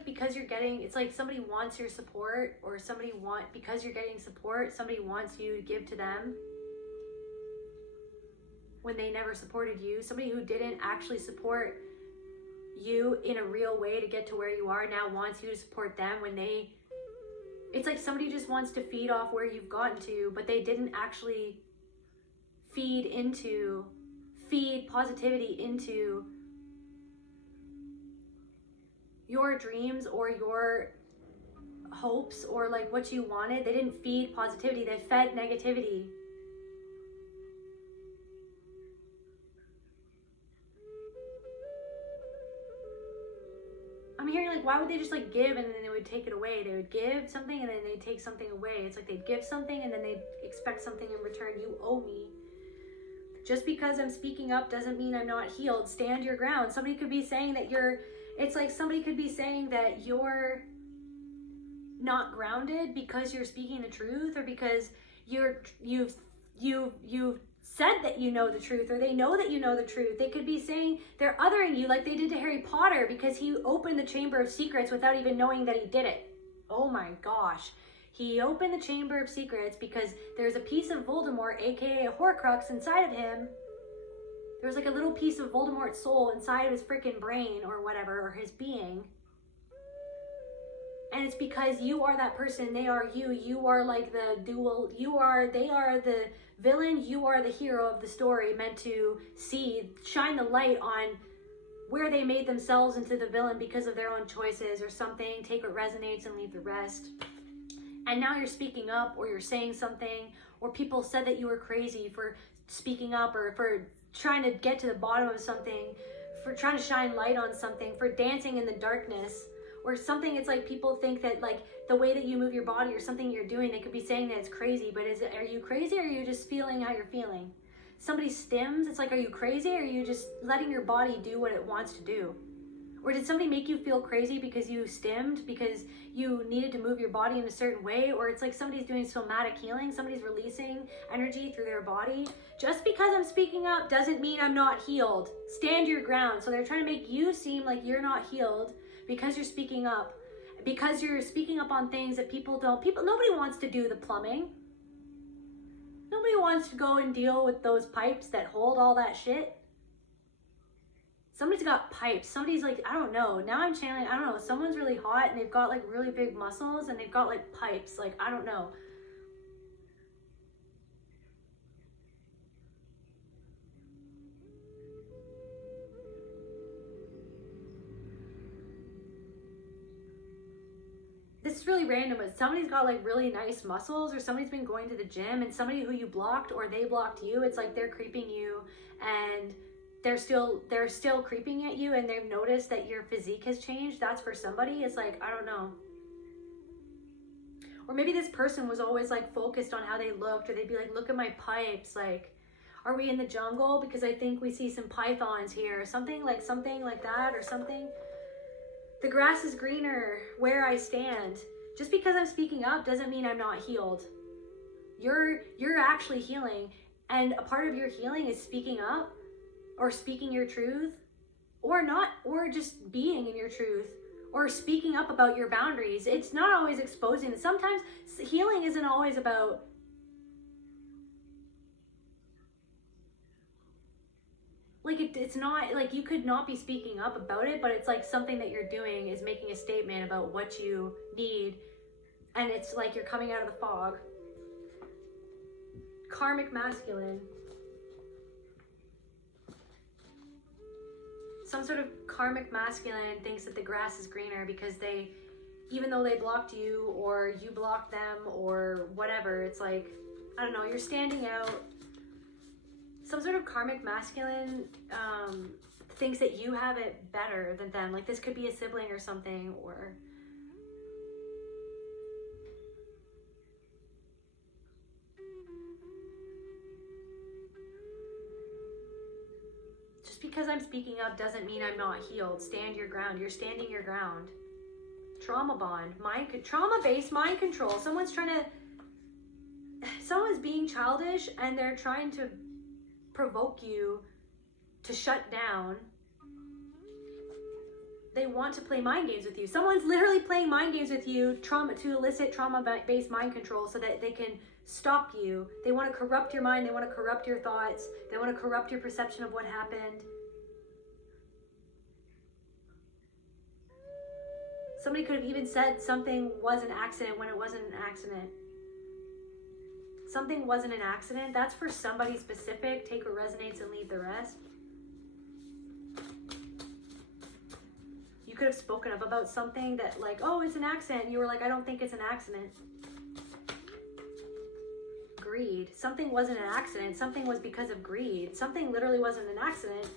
because you're getting, it's like somebody wants your support, or because you're getting support, somebody wants you to give to them when they never supported you. Somebody who didn't actually support you in a real way to get to where you are now wants you to support them when it's like somebody just wants to feed off where you've gotten to, but they didn't actually feed positivity into your dreams or your hopes or like what you wanted. They didn't feed positivity, they fed negativity. I'm hearing like, why would they just like give and then they would take it away? They would give something and then they'd take something away. It's like they'd give something and then they'd expect something in return. You owe me. Just because I'm speaking up doesn't mean I'm not healed. Stand your ground. Somebody could be saying that it's like somebody could be saying that you're not grounded because you're speaking the truth, or because you've said that you know the truth, or they know that you know the truth. They could be saying they're othering you like they did to Harry Potter because he opened the Chamber of Secrets without even knowing that he did it. Oh my gosh. He opened the Chamber of Secrets because there's a piece of Voldemort, aka a Horcrux, inside of him. There's like a little piece of Voldemort's soul inside of his freaking brain or whatever, or his being. And it's because you are that person, they are you. You are like the dual, they are the villain, you are the hero of the story, meant to shine the light on where they made themselves into the villain because of their own choices or something. Take what resonates and leave the rest. And now you're speaking up, or you're saying something, or people said that you were crazy for speaking up, or for trying to get to the bottom of something, for trying to shine light on something, for dancing in the darkness, or something. It's like people think that like the way that you move your body or something you're doing, they could be saying that it's crazy, but are you crazy, or are you just feeling how you're feeling? Somebody stims, it's like, are you crazy, or are you just letting your body do what it wants to do? Or did somebody make you feel crazy because you stimmed, because you needed to move your body in a certain way? Or it's like somebody's doing somatic healing, somebody's releasing energy through their body. Just because I'm speaking up doesn't mean I'm not healed. Stand your ground. So they're trying to make you seem like you're not healed because you're speaking up. Because you're speaking up on things that nobody wants to do the plumbing. Nobody wants to go and deal with those pipes that hold all that shit. Somebody's got pipes. Somebody's like, I don't know. Now I'm channeling, I don't know. Someone's really hot and they've got like really big muscles and they've got like pipes. Like, I don't know. This is really random, but somebody's got like really nice muscles, or somebody's been going to the gym, and somebody who you blocked or they blocked you, it's like they're creeping you and they're still creeping at you, and they've noticed that your physique has changed. That's for somebody. It's like, I don't know. Or maybe this person was always like focused on how they looked, or they'd be like, look at my pipes, like, are we in the jungle? Because I think we see some pythons here. Something like that, or something. The grass is greener where I stand. Just because I'm speaking up doesn't mean I'm not healed. You're actually healing, and a part of your healing is speaking up, or speaking your truth, or not, or just being in your truth, or speaking up about your boundaries. It's not always exposing. Sometimes healing isn't always about like it's not like you could not be speaking up about it, but it's like something that you're doing is making a statement about what you need, and it's like you're coming out of the fog. Karmic masculine. Some sort of karmic masculine thinks that the grass is greener because they, even though they blocked you or you blocked them or whatever, it's like, I don't know, you're standing out. Some sort of karmic masculine thinks that you have it better than them. Like this could be a sibling or something, or just because I'm speaking up doesn't mean I'm not healed. Stand your ground. You're standing your ground. Trauma bond, trauma-based mind control. Someone's being childish, and they're trying to provoke you to shut down. They want to play mind games with you. Someone's literally playing mind games with you, to elicit trauma-based mind control so that they can stop you. They want to corrupt your mind. They want to corrupt your thoughts. They want to corrupt your perception of what happened. Somebody could have even said something was an accident when it wasn't an accident. Something wasn't an accident. That's for somebody specific. Take what resonates and leave the rest. You could have spoken up about something that like, oh, it's an accident. And you were like, I don't think it's an accident. Greed. Something wasn't an accident. Something was because of greed. Something literally wasn't an accident.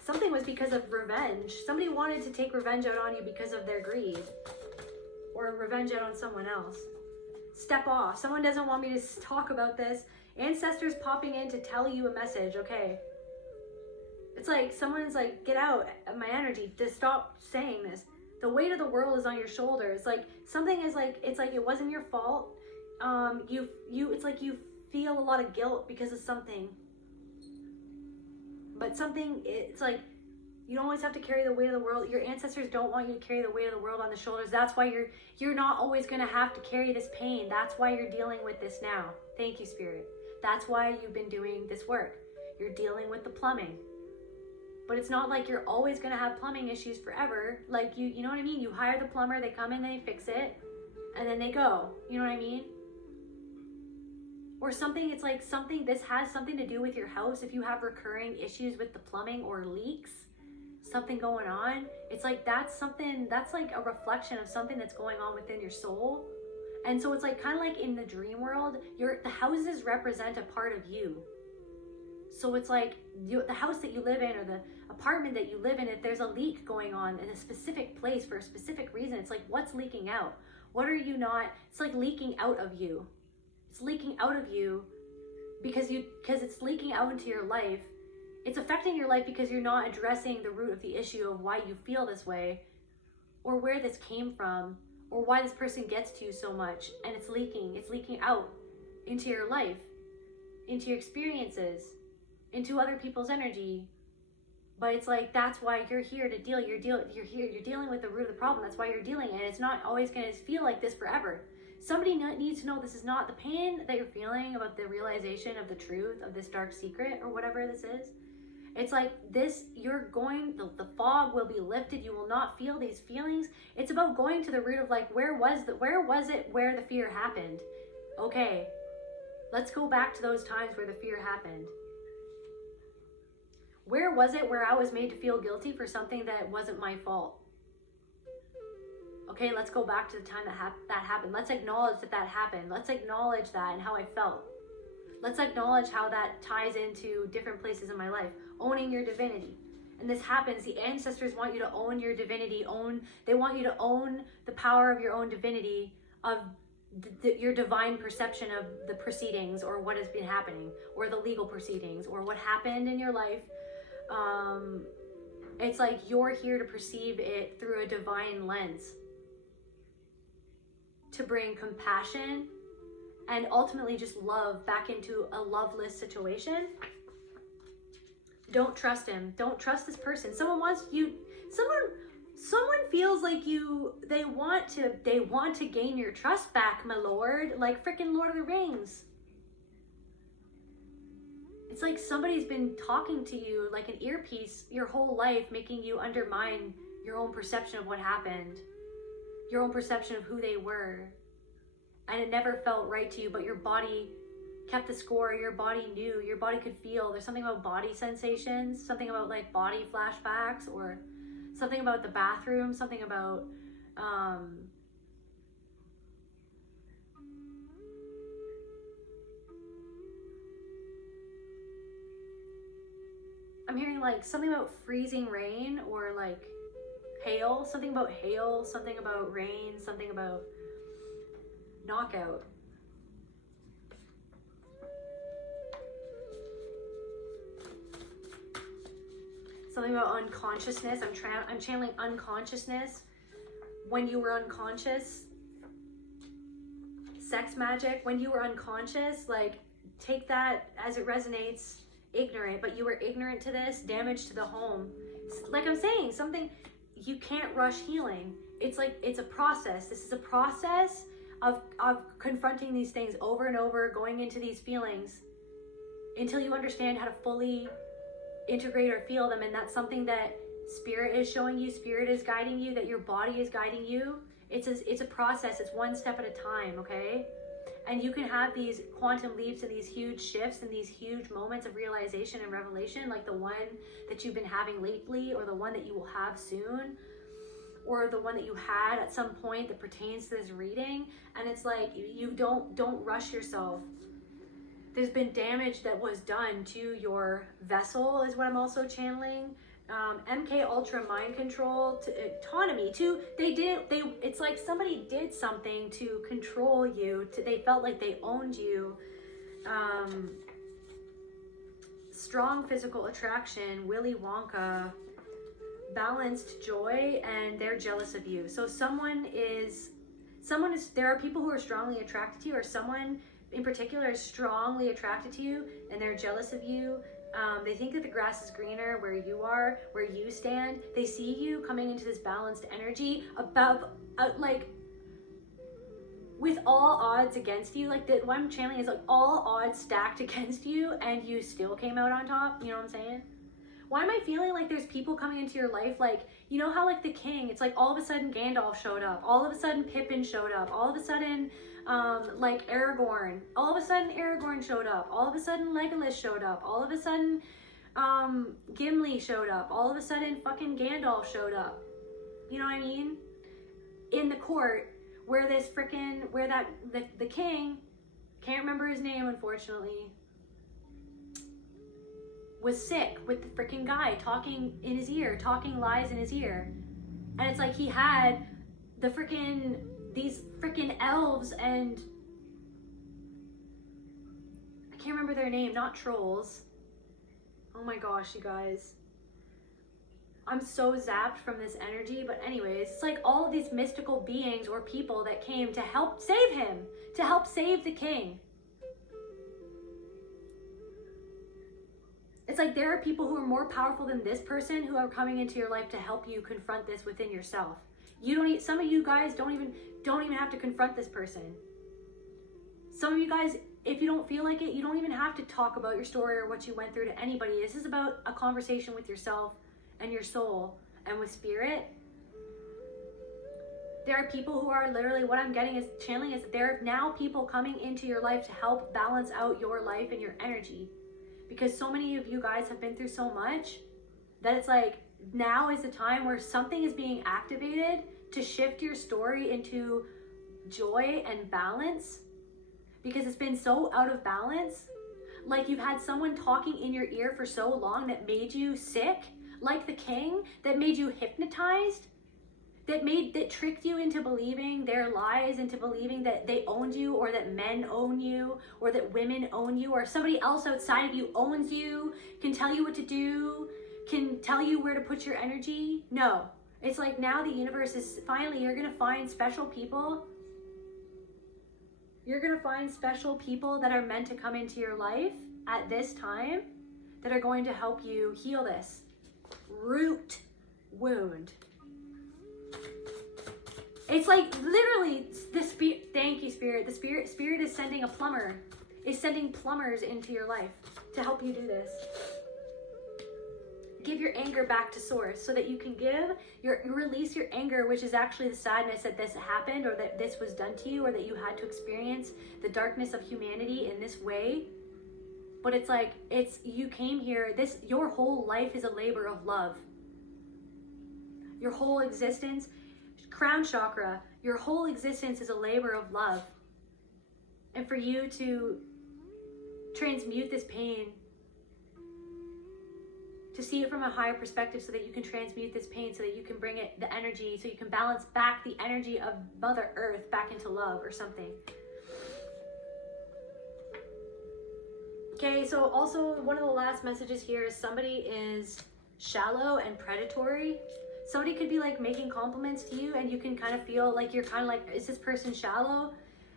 Something was because of revenge. Somebody wanted to take revenge out on you because of their greed. Or revenge out on someone else. Step off. Someone doesn't want me to talk about this. Ancestors popping in to tell you a message, okay? It's like someone's like, get out of my energy. To stop saying this. The weight of the world is on your shoulders. Like something is like, it's like it wasn't your fault. It's like you feel a lot of guilt because of something. But something, it's like, you don't always have to carry the weight of the world. Your ancestors don't want you to carry the weight of the world on the shoulders. That's why you're not always going to have to carry this pain. That's why you're dealing with this now. Thank you, Spirit. That's why you've been doing this work. You're dealing with the plumbing. But it's not like you're always going to have plumbing issues forever. Like, you know what I mean? You hire the plumber, they come in, they fix it, and then they go. You know what I mean? Or something, it's like something, this has something to do with your house. If you have recurring issues with the plumbing or leaks, something going on, it's like that's something, that's like a reflection of something that's going on within your soul. And so it's like kind of like in the dream world, the houses represent a part of you. So it's like the house that you live in, or the apartment that you live in, if there's a leak going on in a specific place for a specific reason, it's like, what's leaking out? What are you not? It's like leaking out of you. It's leaking out of you because it's leaking out into your life. It's affecting your life because you're not addressing the root of the issue of why you feel this way, or where this came from, or why this person gets to you so much. And it's leaking out into your life, into your experiences, into other people's energy. But it's like, that's why you're here to deal. You're dealing with the root of the problem. That's why you're dealing, and it's not always going to feel like this forever. Somebody needs to know this is not the pain that you're feeling about the realization of the truth of this dark secret or whatever this is. It's like this, the fog will be lifted. You will not feel these feelings. It's about going to the root of like, where was it where the fear happened? Okay, let's go back to those times where the fear happened. Where was it where I was made to feel guilty for something that wasn't my fault? Okay, let's go back to the time that happened. Let's acknowledge that happened. Let's acknowledge that and how I felt. Let's acknowledge how that ties into different places in my life. Owning your divinity. And this happens, the ancestors want you to own your divinity, they want you to own the power of your own divinity, of your divine perception of the proceedings or what has been happening, or the legal proceedings, or what happened in your life. It's like you're here to perceive it through a divine lens, to bring compassion and ultimately just love back into a loveless situation. Don't trust him. Don't trust this person. Someone feels like they want to gain your trust back, my lord, like freaking Lord of the Rings. It's like somebody's been talking to you like an earpiece your whole life, making you undermine your own perception of what happened, your own perception of who they were. And it never felt right to you, but your body kept the score. Your body knew, your body could feel. There's something about body sensations, something about like body flashbacks, or something about the bathroom, something about I'm hearing like something about freezing rain, or like hail, something about rain, something about knockout. Something about unconsciousness. I'm channeling unconsciousness. When you were unconscious. Sex magic. When you were unconscious, like take that as it resonates. Ignorant, but you were ignorant to this. Damage to the home. Like I'm saying, something, you can't rush healing. It's like, it's a process. This is a process of confronting these things over and over, going into these feelings until you understand how to fully integrate or feel them. And that's something that spirit is showing you, spirit is guiding you, that your body is guiding you. It's a process. It's one step at a time, okay? And you can have these quantum leaps and these huge shifts and these huge moments of realization and revelation, like the one that you've been having lately, or the one that you will have soon, or the one that you had at some point that pertains to this reading. And it's like, you don't rush yourself. There's been damage that was done to your vessel, is what I'm also channeling. MK Ultra mind control, autonomy, it's like somebody did something to control you, they felt like they owned you. Strong physical attraction, Willy Wonka, balanced joy, and they're jealous of you. So there are people who are strongly attracted to you, or someone in particular is strongly attracted to you, and they're jealous of you. They think that the grass is greener where you are, where you stand. They see you coming into this balanced energy above, like, with all odds against you. Like, what I'm channeling is like all odds stacked against you, and you still came out on top. You know what I'm saying? Why am I feeling like there's people coming into your life, like, you know how like the king, it's like all of a sudden Gandalf showed up, all of a sudden Pippin showed up, all of a sudden like Aragorn, all of a sudden Aragorn showed up, all of a sudden Legolas showed up, all of a sudden Gimli showed up, all of a sudden fucking Gandalf showed up. You know what I mean? In the court where the king, can't remember his name unfortunately, was sick with the freaking guy talking in his ear, talking lies in his ear. And it's like he had these freaking elves, and I can't remember their name, not trolls. Oh my gosh, you guys. I'm so zapped from this energy, but anyways, it's like all of these mystical beings or people that came to help save him, to help save the king. It's like there are people who are more powerful than this person who are coming into your life to help you confront this within yourself. Some of you guys don't even have to confront this person. Some of you guys, if you don't feel like it, you don't even have to talk about your story or what you went through to anybody. This is about a conversation with yourself and your soul and with spirit. There are people who are literally, what I'm getting is channeling is there are now people coming into your life to help balance out your life and your energy. Because so many of you guys have been through so much that it's like now is the time where something is being activated to shift your story into joy and balance, because it's been so out of balance. like you've had someone talking in your ear for so long that made you sick, like the king, that made you hypnotized, that tricked you into believing their lies, into believing that they owned you, or that men own you, or that women own you, or somebody else outside of you owns you, can tell you what to do, can tell you where to put your energy. No, it's like now the universe is finally, you're gonna find special people. You're gonna find special people that are meant to come into your life at this time that are going to help you heal this root wound. It's like literally the spirit, thank you, spirit. The spirit is sending a plumber, is sending plumbers into your life to help you do this. Give your anger back to source so that you can release your anger, which is actually the sadness that this happened, or that this was done to you, or that you had to experience the darkness of humanity in this way. But it's like, you came here, your whole life is a labor of love. Your whole existence, crown chakra, your whole existence is a labor of love. And for you to transmute this pain, to see it from a higher perspective, so that you can transmute this pain, so that you can bring it, the energy, so you can balance back the energy of Mother Earth back into love or something. Okay, so also one of the last messages here is somebody is shallow and predatory. Somebody could be like making compliments to you, and you can kind of feel like you're kind of like, is this person shallow?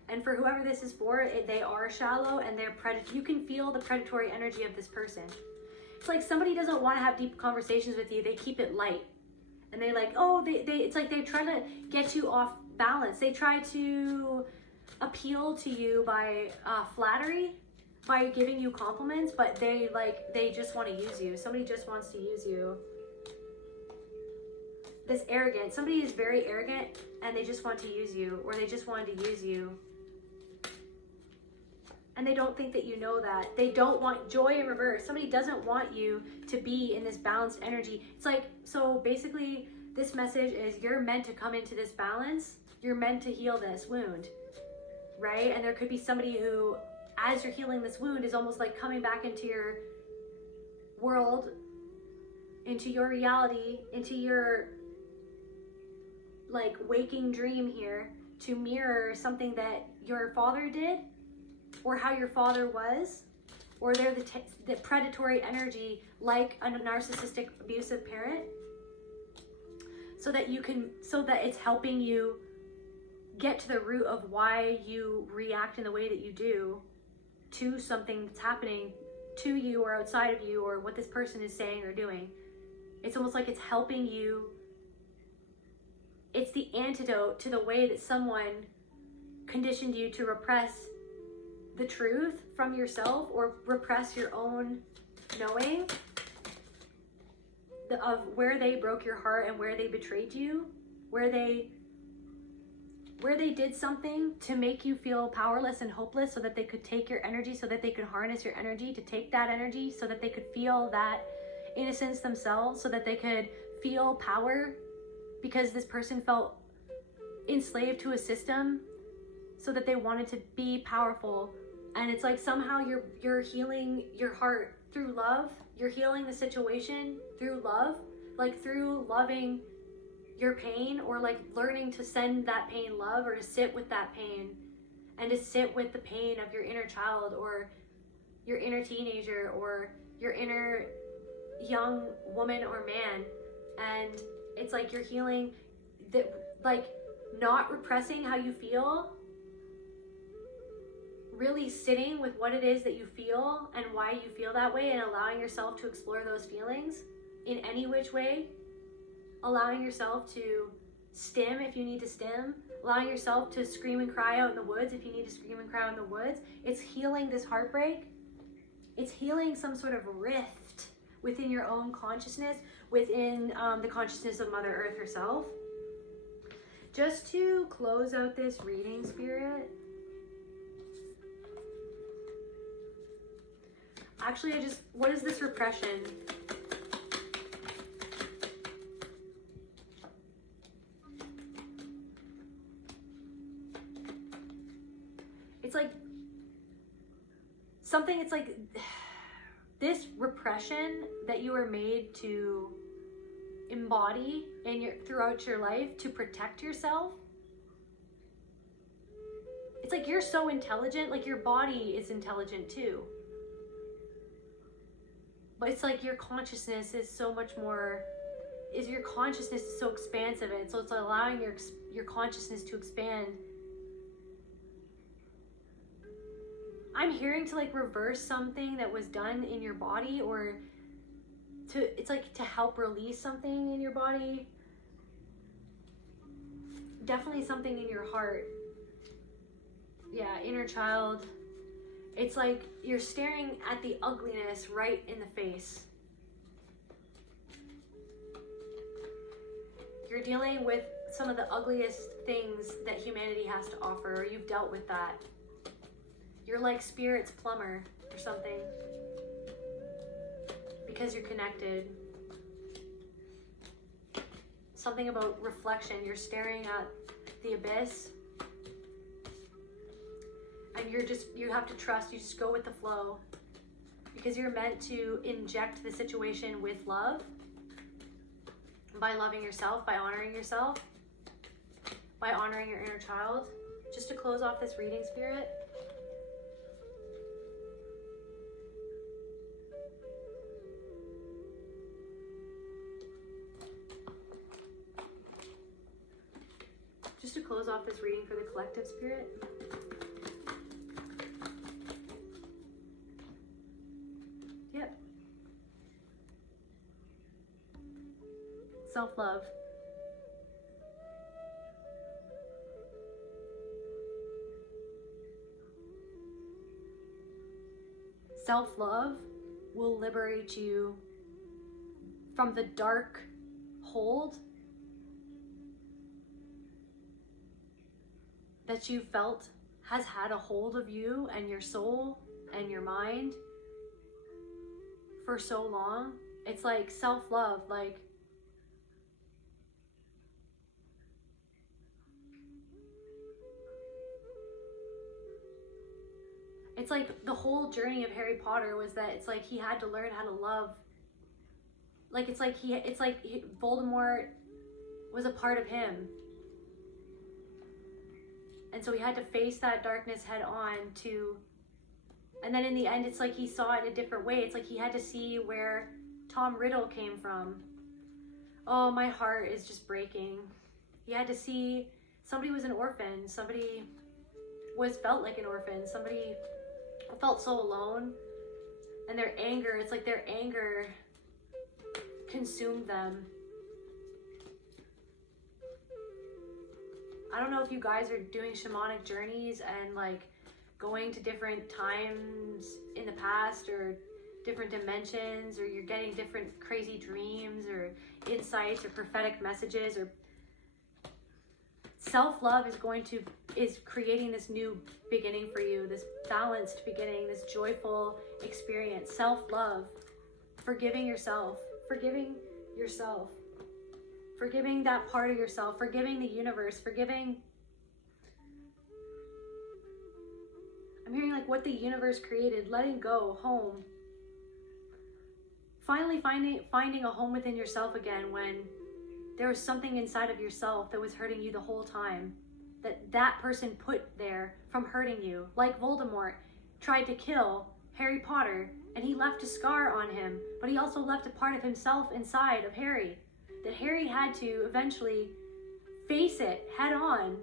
And for whoever this is for, they are shallow and they're you can feel the predatory energy of this person. It's like somebody doesn't want to have deep conversations with you. They keep it light. And they like, oh, it's like they try to get you off balance. They try to appeal to you by flattery, by giving you compliments, but they just want to use you. Somebody just wants to use you. This arrogant, somebody is very arrogant and they just want to use you, or they just wanted to use you. And they don't think that you know that. They don't want joy in reverse. Somebody doesn't want you to be in this balanced energy. It's like, so basically this message is you're meant to come into this balance. You're meant to heal this wound, right? And there could be somebody who, as you're healing this wound, is almost like coming back into your world, into your reality, into your like waking dream here, to mirror something that your father did, or how your father was, or they're the predatory energy, like a narcissistic abusive parent, so that it's helping you get to the root of why you react in the way that you do to something that's happening to you or outside of you, or what this person is saying or doing. It's almost like it's helping you. It's the antidote to the way that someone conditioned you to repress the truth from yourself, or repress your own knowing of where they broke your heart and where they betrayed you, where they did something to make you feel powerless and hopeless, so that they could take your energy, so that they could harness your energy, to take that energy, so that they could feel that innocence themselves, so that they could feel power, because this person felt enslaved to a system, so that they wanted to be powerful. And it's like somehow you're healing your heart through love. You're healing the situation through love, like through loving your pain, or like learning to send that pain love, or to sit with that pain, and to sit with the pain of your inner child, or your inner teenager, or your inner young woman or man. And it's like you're healing that, like not repressing how you feel, really sitting with what it is that you feel and why you feel that way, and allowing yourself to explore those feelings in any which way, allowing yourself to stim if you need to stim, allowing yourself to scream and cry out in the woods if you need to scream and cry out in the woods. It's healing this heartbreak. It's healing some sort of rift within your own consciousness, within the consciousness of Mother Earth herself. Just to close out this reading, Spirit, actually, what is this repression? It's like something, it's like this repression that you were made to embody throughout your life to protect yourself. It's like you're so intelligent, like your body is intelligent too. But it's like your consciousness is so much more, your consciousness is so expansive, and so it's allowing your consciousness to expand. I'm hearing to like reverse something that was done in your body, or it's like to help release something in your body. Definitely something in your heart. Yeah, inner child. It's like you're staring at the ugliness right in the face. You're dealing with some of the ugliest things that humanity has to offer, or you've dealt with that. You're like spirit's plumber or something, because you're connected. Something about reflection. You're staring at the abyss, and you have to trust. You just go with the flow, because you're meant to inject the situation with love, by loving yourself, by honoring yourself, by honoring your inner child. Just to close off this reading, Spirit, for the collective, Spirit. Yep. Self-love. Self-love will liberate you from the dark hold that you felt has had a hold of you and your soul and your mind for so long. It's like self-love, like it's like the whole journey of Harry Potter was that it's like he had to learn how to love. Like it's like Voldemort was a part of him. And so he had to face that darkness head on and then in the end, it's like he saw it in a different way. It's like he had to see where Tom Riddle came from. Oh, my heart is just breaking. He had to see somebody was an orphan. Somebody felt like an orphan. Somebody felt so alone. And their anger, it's like their anger consumed them. I don't know if you guys are doing shamanic journeys and like going to different times in the past or different dimensions, or you're getting different crazy dreams or insights or prophetic messages, or self-love is creating this new beginning for you, this balanced beginning, this joyful experience. Self-love, forgiving yourself, forgiving that part of yourself, forgiving the universe, forgiving. I'm hearing like what the universe created, letting go, home. Finally finding a home within yourself again, when there was something inside of yourself that was hurting you the whole time, that person put there from hurting you. Like Voldemort tried to kill Harry Potter, and he left a scar on him, but he also left a part of himself inside of Harry, that Harry had to eventually face it head on.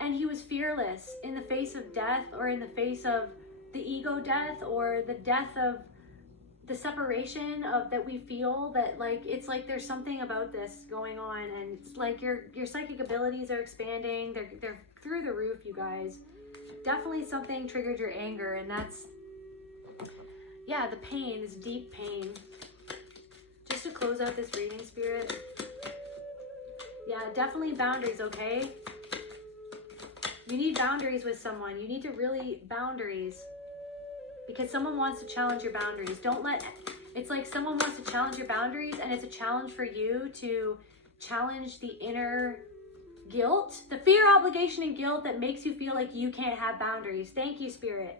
And he was fearless in the face of death, or in the face of the ego death, or the death of the separation of that we feel, that like it's like there's something about this going on, and it's like your psychic abilities are expanding. They're through the roof, you guys. Definitely something triggered your anger, and that's, yeah, the pain, this deep pain. Just to close out this reading, Spirit. Yeah, definitely boundaries, okay? You need boundaries with someone. You need to really boundaries, because someone wants to challenge your boundaries. It's like someone wants to challenge your boundaries, and it's a challenge for you to challenge the inner guilt, the fear, obligation, and guilt that makes you feel like you can't have boundaries. Thank you, Spirit.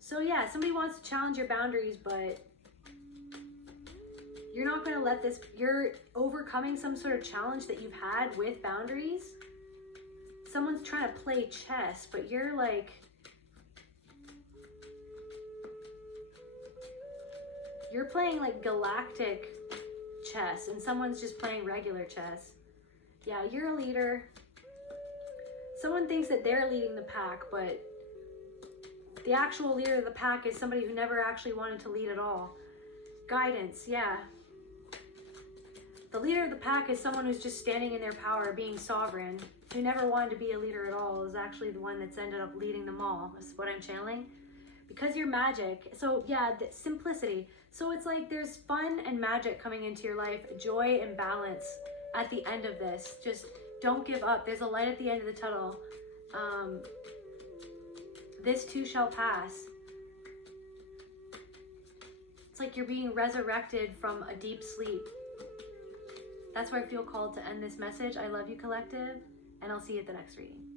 So yeah, somebody wants to challenge your boundaries, but you're not going to let this, you're overcoming some sort of challenge that you've had with boundaries. Someone's trying to play chess, but you're like, you're playing like galactic chess and someone's just playing regular chess. Yeah, you're a leader. Someone thinks that they're leading the pack, but the actual leader of the pack is somebody who never actually wanted to lead at all. Guidance, yeah. The leader of the pack is someone who's just standing in their power, being sovereign, who never wanted to be a leader at all, is actually the one that's ended up leading them all. That's what I'm channeling. Because you're magic. So yeah, the simplicity. So it's like there's fun and magic coming into your life, joy and balance at the end of this. Just don't give up. There's a light at the end of the tunnel. This too shall pass. It's like you're being resurrected from a deep sleep. That's where I feel called to end this message. I love you, collective, and I'll see you at the next reading.